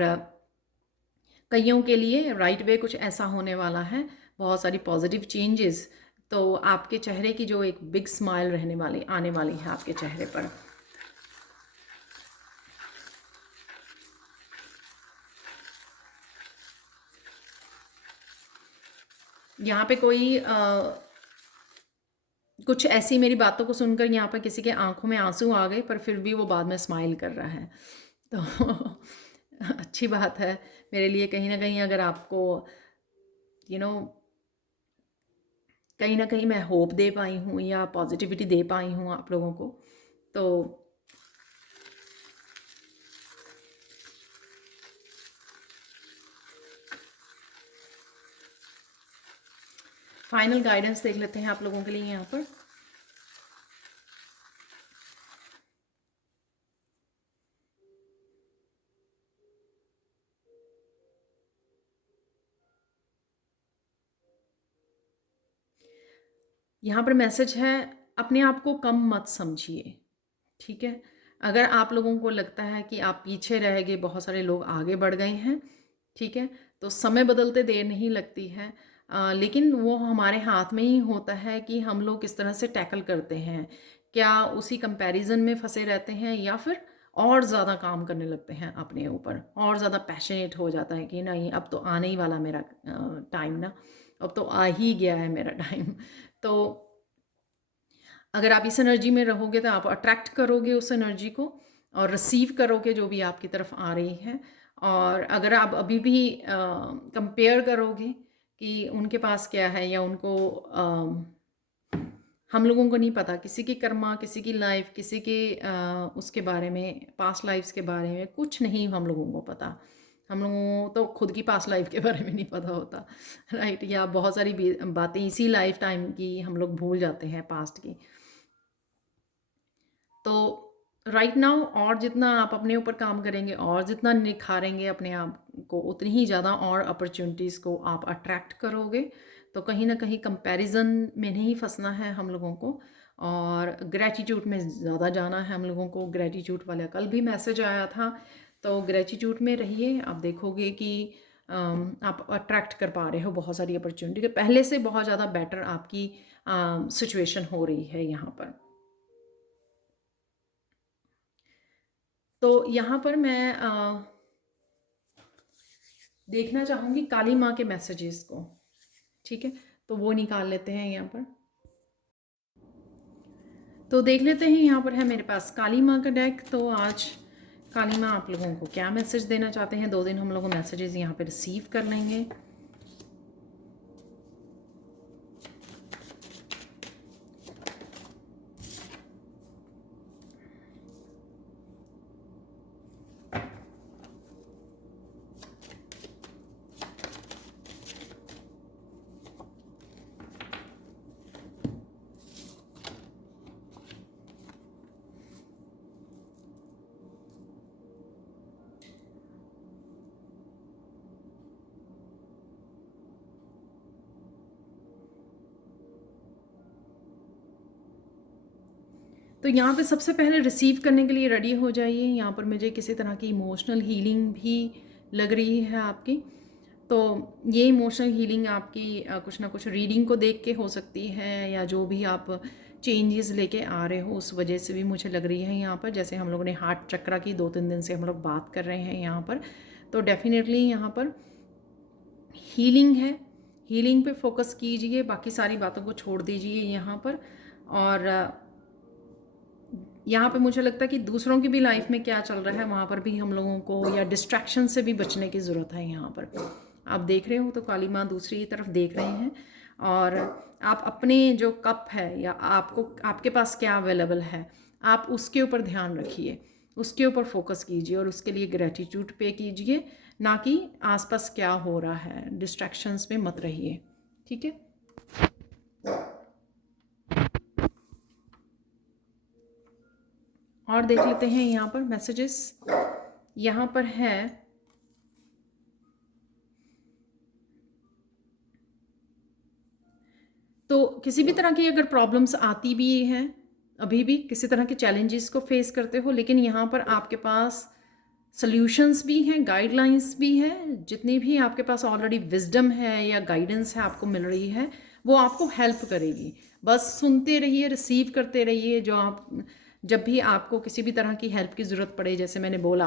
कईयों के लिए राइट वे कुछ ऐसा होने वाला है, बहुत सारी पॉजिटिव चेंजेस। तो आपके चेहरे की जो एक बिग स्माइल रहने वाली आने वाली है आपके चेहरे पर। यहाँ पे कोई कुछ ऐसी मेरी बातों को सुनकर यहाँ पर किसी के आंखों में आंसू आ गए, पर फिर भी वो बाद में स्माइल कर रहा है, तो अच्छी बात है मेरे लिए। कहीं ना कहीं अगर आपको यू नो कहीं ना कहीं मैं होप दे पाई हूँ या पॉजिटिविटी दे पाई हूँ आप लोगों को, तो फाइनल गाइडेंस देख लेते हैं आप लोगों के लिए यहाँ पर। यहाँ पर मैसेज है, अपने आप को कम मत समझिए, ठीक है। अगर आप लोगों को लगता है कि आप पीछे रह गए, बहुत सारे लोग आगे बढ़ गए हैं, ठीक है, तो समय बदलते देर नहीं लगती है। लेकिन वो हमारे हाथ में ही होता है कि हम लोग किस तरह से टैकल करते हैं। क्या उसी कंपैरिजन में फंसे रहते हैं या फिर और ज़्यादा काम करने लगते हैं अपने ऊपर, और ज़्यादा पैशनेट हो जाता है कि नहीं अब तो आने ही वाला मेरा टाइम ना, अब तो आ ही गया है मेरा टाइम। तो अगर आप इस एनर्जी में रहोगे तो आप अट्रैक्ट करोगे उस एनर्जी को और रिसीव करोगे जो भी आपकी तरफ आ रही है। और अगर आप अभी भी कंपेयर करोगे कि उनके पास क्या है या उनको हम लोगों को नहीं पता, किसी की कर्मा, किसी की लाइफ, किसी के उसके बारे में, पास्ट लाइफ्स के बारे में कुछ नहीं हम लोगों को पता। हम लोगों को तो खुद की पास्ट लाइफ के बारे में नहीं पता होता, राइट। या बहुत सारी बातें इसी लाइफ टाइम की हम लोग भूल जाते हैं, पास्ट की। तो राइट नाउ और जितना आप अपने ऊपर काम करेंगे और जितना निखारेंगे अपने आप को, उतनी ही ज़्यादा और अपॉर्चुनिटीज़ को आप अट्रैक्ट करोगे। तो कहीं ना कहीं कंपैरिजन में नहीं फंसना है हम लोगों को, और ग्रेटिट्यूड में ज़्यादा जाना है हम लोगों को। ग्रेटिट्यूड वाला कल भी मैसेज आया था, तो ग्रेटिट्यूड में रहिए। आप देखोगे कि आप अट्रैक्ट कर पा रहे हो बहुत सारी अपॉर्चुनिटी के, पहले से बहुत ज़्यादा बेटर आपकी सिचुएशन हो रही है यहाँ पर। तो यहाँ पर मैं देखना चाहूँगी काली माँ के मैसेजेस को, ठीक है। तो वो निकाल लेते हैं यहाँ पर। तो देख लेते हैं, यहाँ पर है मेरे पास काली माँ का डेक। तो आज काली माँ आप लोगों को क्या मैसेज देना चाहते हैं। 2 दिन हम लोगों मैसेजेस यहाँ पे रिसीव कर लेंगे। तो यहाँ पे सबसे पहले रिसीव करने के लिए रेडी हो जाइए। यहाँ पर मुझे किसी तरह की इमोशनल हीलिंग भी लग रही है आपकी। तो ये इमोशनल हीलिंग आपकी कुछ ना कुछ रीडिंग को देख के हो सकती है, या जो भी आप चेंजेस लेके आ रहे हो उस वजह से भी मुझे लग रही है यहाँ पर। जैसे हम लोगों ने हार्ट चक्रा की 2-3 दिन से हम लोग बात कर रहे हैं यहाँ पर, तो डेफिनेटली यहाँ पर हीलिंग है। हीलिंग पे फोकस कीजिए, बाकी सारी बातों को छोड़ दीजिए यहाँ पर। और यहाँ पे मुझे लगता है कि दूसरों की भी लाइफ में क्या चल रहा है वहाँ पर भी हम लोगों को, या डिस्ट्रैक्शन से भी बचने की ज़रूरत है। यहाँ पर आप देख रहे हो तो काली माँ दूसरी तरफ देख रहे हैं, और आप अपने जो कप है या आपको आपके पास क्या अवेलेबल है आप उसके ऊपर ध्यान रखिए, उसके ऊपर फोकस कीजिए और उसके लिए ग्रेटिट्यूड पे कीजिए, ना कि आसपास क्या हो रहा है। डिस्ट्रैक्शंस में मत रहिए, ठीक है। और देख लेते हैं यहाँ पर मैसेजेस। यहाँ पर है तो किसी भी तरह की अगर प्रॉब्लम्स आती भी हैं, अभी भी किसी तरह के चैलेंजेस को फेस करते हो, लेकिन यहाँ पर आपके पास सॉल्यूशंस भी हैं, गाइडलाइंस भी हैं। जितनी भी आपके पास ऑलरेडी विजडम है या गाइडेंस है आपको मिल रही है, वो आपको हेल्प करेगी। बस सुनते रहिए, रिसीव करते रहिए। जो आप जब भी आपको किसी भी तरह की हेल्प की ज़रूरत पड़े, जैसे मैंने बोला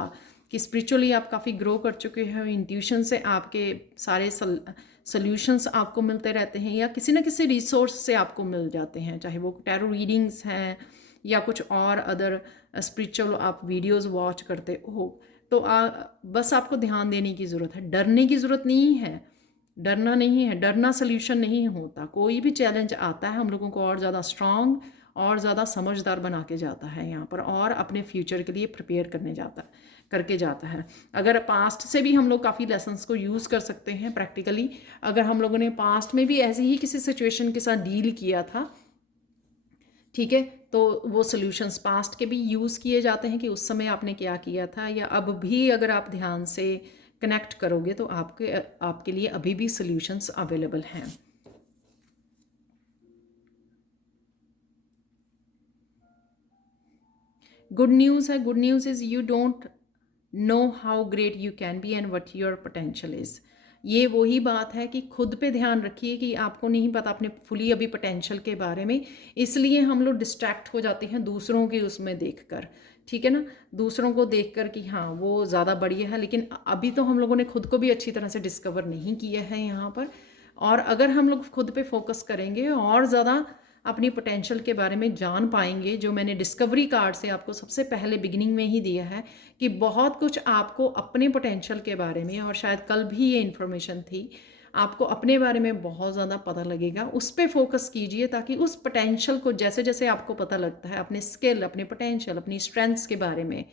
कि स्पिरिचुअली आप काफ़ी ग्रो कर चुके हो, इंट्यूशन से आपके सारे सॉल्यूशंस आपको मिलते रहते हैं, या किसी न किसी रिसोर्स से आपको मिल जाते हैं, चाहे वो टैरो रीडिंग्स हैं या कुछ और अदर स्पिरिचुअल आप वीडियोस वॉच करते हो। तो बस आपको ध्यान देने की ज़रूरत है, डरने की ज़रूरत नहीं है। डरना नहीं है, डरना सल्यूशन नहीं होता। कोई भी चैलेंज आता है हम लोगों को और ज़्यादा स्ट्रांग और ज़्यादा समझदार बना के जाता है यहाँ पर, और अपने फ्यूचर के लिए प्रिपेयर करके जाता है। अगर पास्ट से भी हम लोग काफ़ी लेसन्स को यूज़ कर सकते हैं प्रैक्टिकली। अगर हम लोगों ने पास्ट में भी ऐसे ही किसी सिचुएशन के साथ डील किया था, ठीक है, तो वो सॉल्यूशंस पास्ट के भी यूज़ किए जाते हैं कि उस समय आपने क्या किया था, या अब भी अगर आप ध्यान से कनेक्ट करोगे तो आपके लिए अभी भी सॉल्यूशंस अवेलेबल हैं। गुड न्यूज़ है, good news is you don't know how great you can be and what your potential is. ये वही बात है कि खुद पे ध्यान रखिए कि आपको नहीं पता अपने फुली अभी पोटेंशियल के बारे में, इसलिए हम लोग डिस्ट्रैक्ट हो जाते हैं दूसरों के उसमें देखकर, ठीक है ना, दूसरों को देखकर कि हाँ वो ज़्यादा बढ़िया है, लेकिन अभी तो हम लोगों ने खुद को भी अच्छी तरह से डिस्कवर नहीं किया है यहाँ पर। और अगर हम लोग खुद पे फोकस करेंगे और ज़्यादा अपनी पोटेंशियल के बारे में जान पाएंगे, जो मैंने डिस्कवरी कार्ड से आपको सबसे पहले बिगिनिंग में ही दिया है कि बहुत कुछ आपको अपने पोटेंशियल के बारे में, और शायद कल भी ये इन्फॉर्मेशन थी, आपको अपने बारे में बहुत ज़्यादा पता लगेगा। उस पर फोकस कीजिए ताकि उस पोटेंशियल को जैसे जैसे आपको पता लगता है, अपने स्किल, अपने पोटेंशियल, अपनी स्ट्रेंथ्स के बारे में,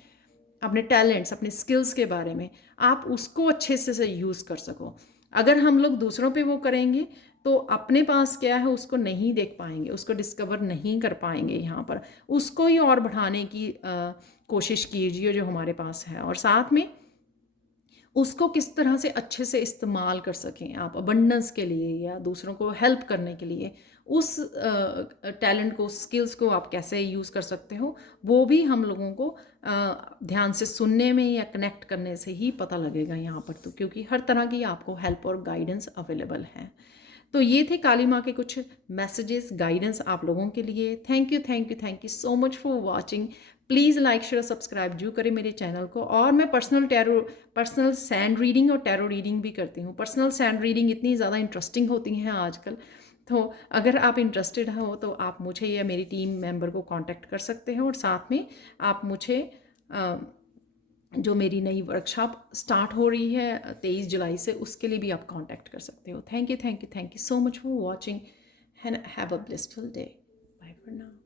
अपने टैलेंट्स, अपने स्किल्स के बारे में, आप उसको अच्छे से यूज़ कर सको। अगर हम लोग दूसरों पे वो करेंगे तो अपने पास क्या है उसको नहीं देख पाएंगे, उसको डिस्कवर नहीं कर पाएंगे। यहाँ पर उसको ही और बढ़ाने की कोशिश कीजिए जो हमारे पास है, और साथ में उसको किस तरह से अच्छे से इस्तेमाल कर सकें आप अबंडेंस के लिए या दूसरों को हेल्प करने के लिए। उस टैलेंट को, स्किल्स को आप कैसे यूज़ कर सकते हो, वो भी हम लोगों को ध्यान से सुनने में या कनेक्ट करने से ही पता लगेगा यहाँ पर, तो क्योंकि हर तरह की आपको हेल्प और गाइडेंस अवेलेबल है। तो ये थे काली माँ के कुछ मैसेजेस, गाइडेंस आप लोगों के लिए। Thank you, thank you, thank you so much for watching. Please like share subscribe जरूर करें मेरे चैनल को। और मैं पर्सनल सैंड रीडिंग और टैरो रीडिंग भी करती हूँ। पर्सनल सैंड रीडिंग इतनी ज़्यादा इंटरेस्टिंग होती हैं आजकल, तो अगर आप इंटरेस्टेड हो तो आप मुझे या मेरी टीम मेंबर को कांटेक्ट कर सकते हैं, और साथ में आप मुझे जो मेरी नई वर्कशॉप स्टार्ट हो रही है 23 जुलाई से, उसके लिए भी आप कांटेक्ट कर सकते हो। Thank you, thank you, thank you so much for watching and have a blissful day. Bye for now.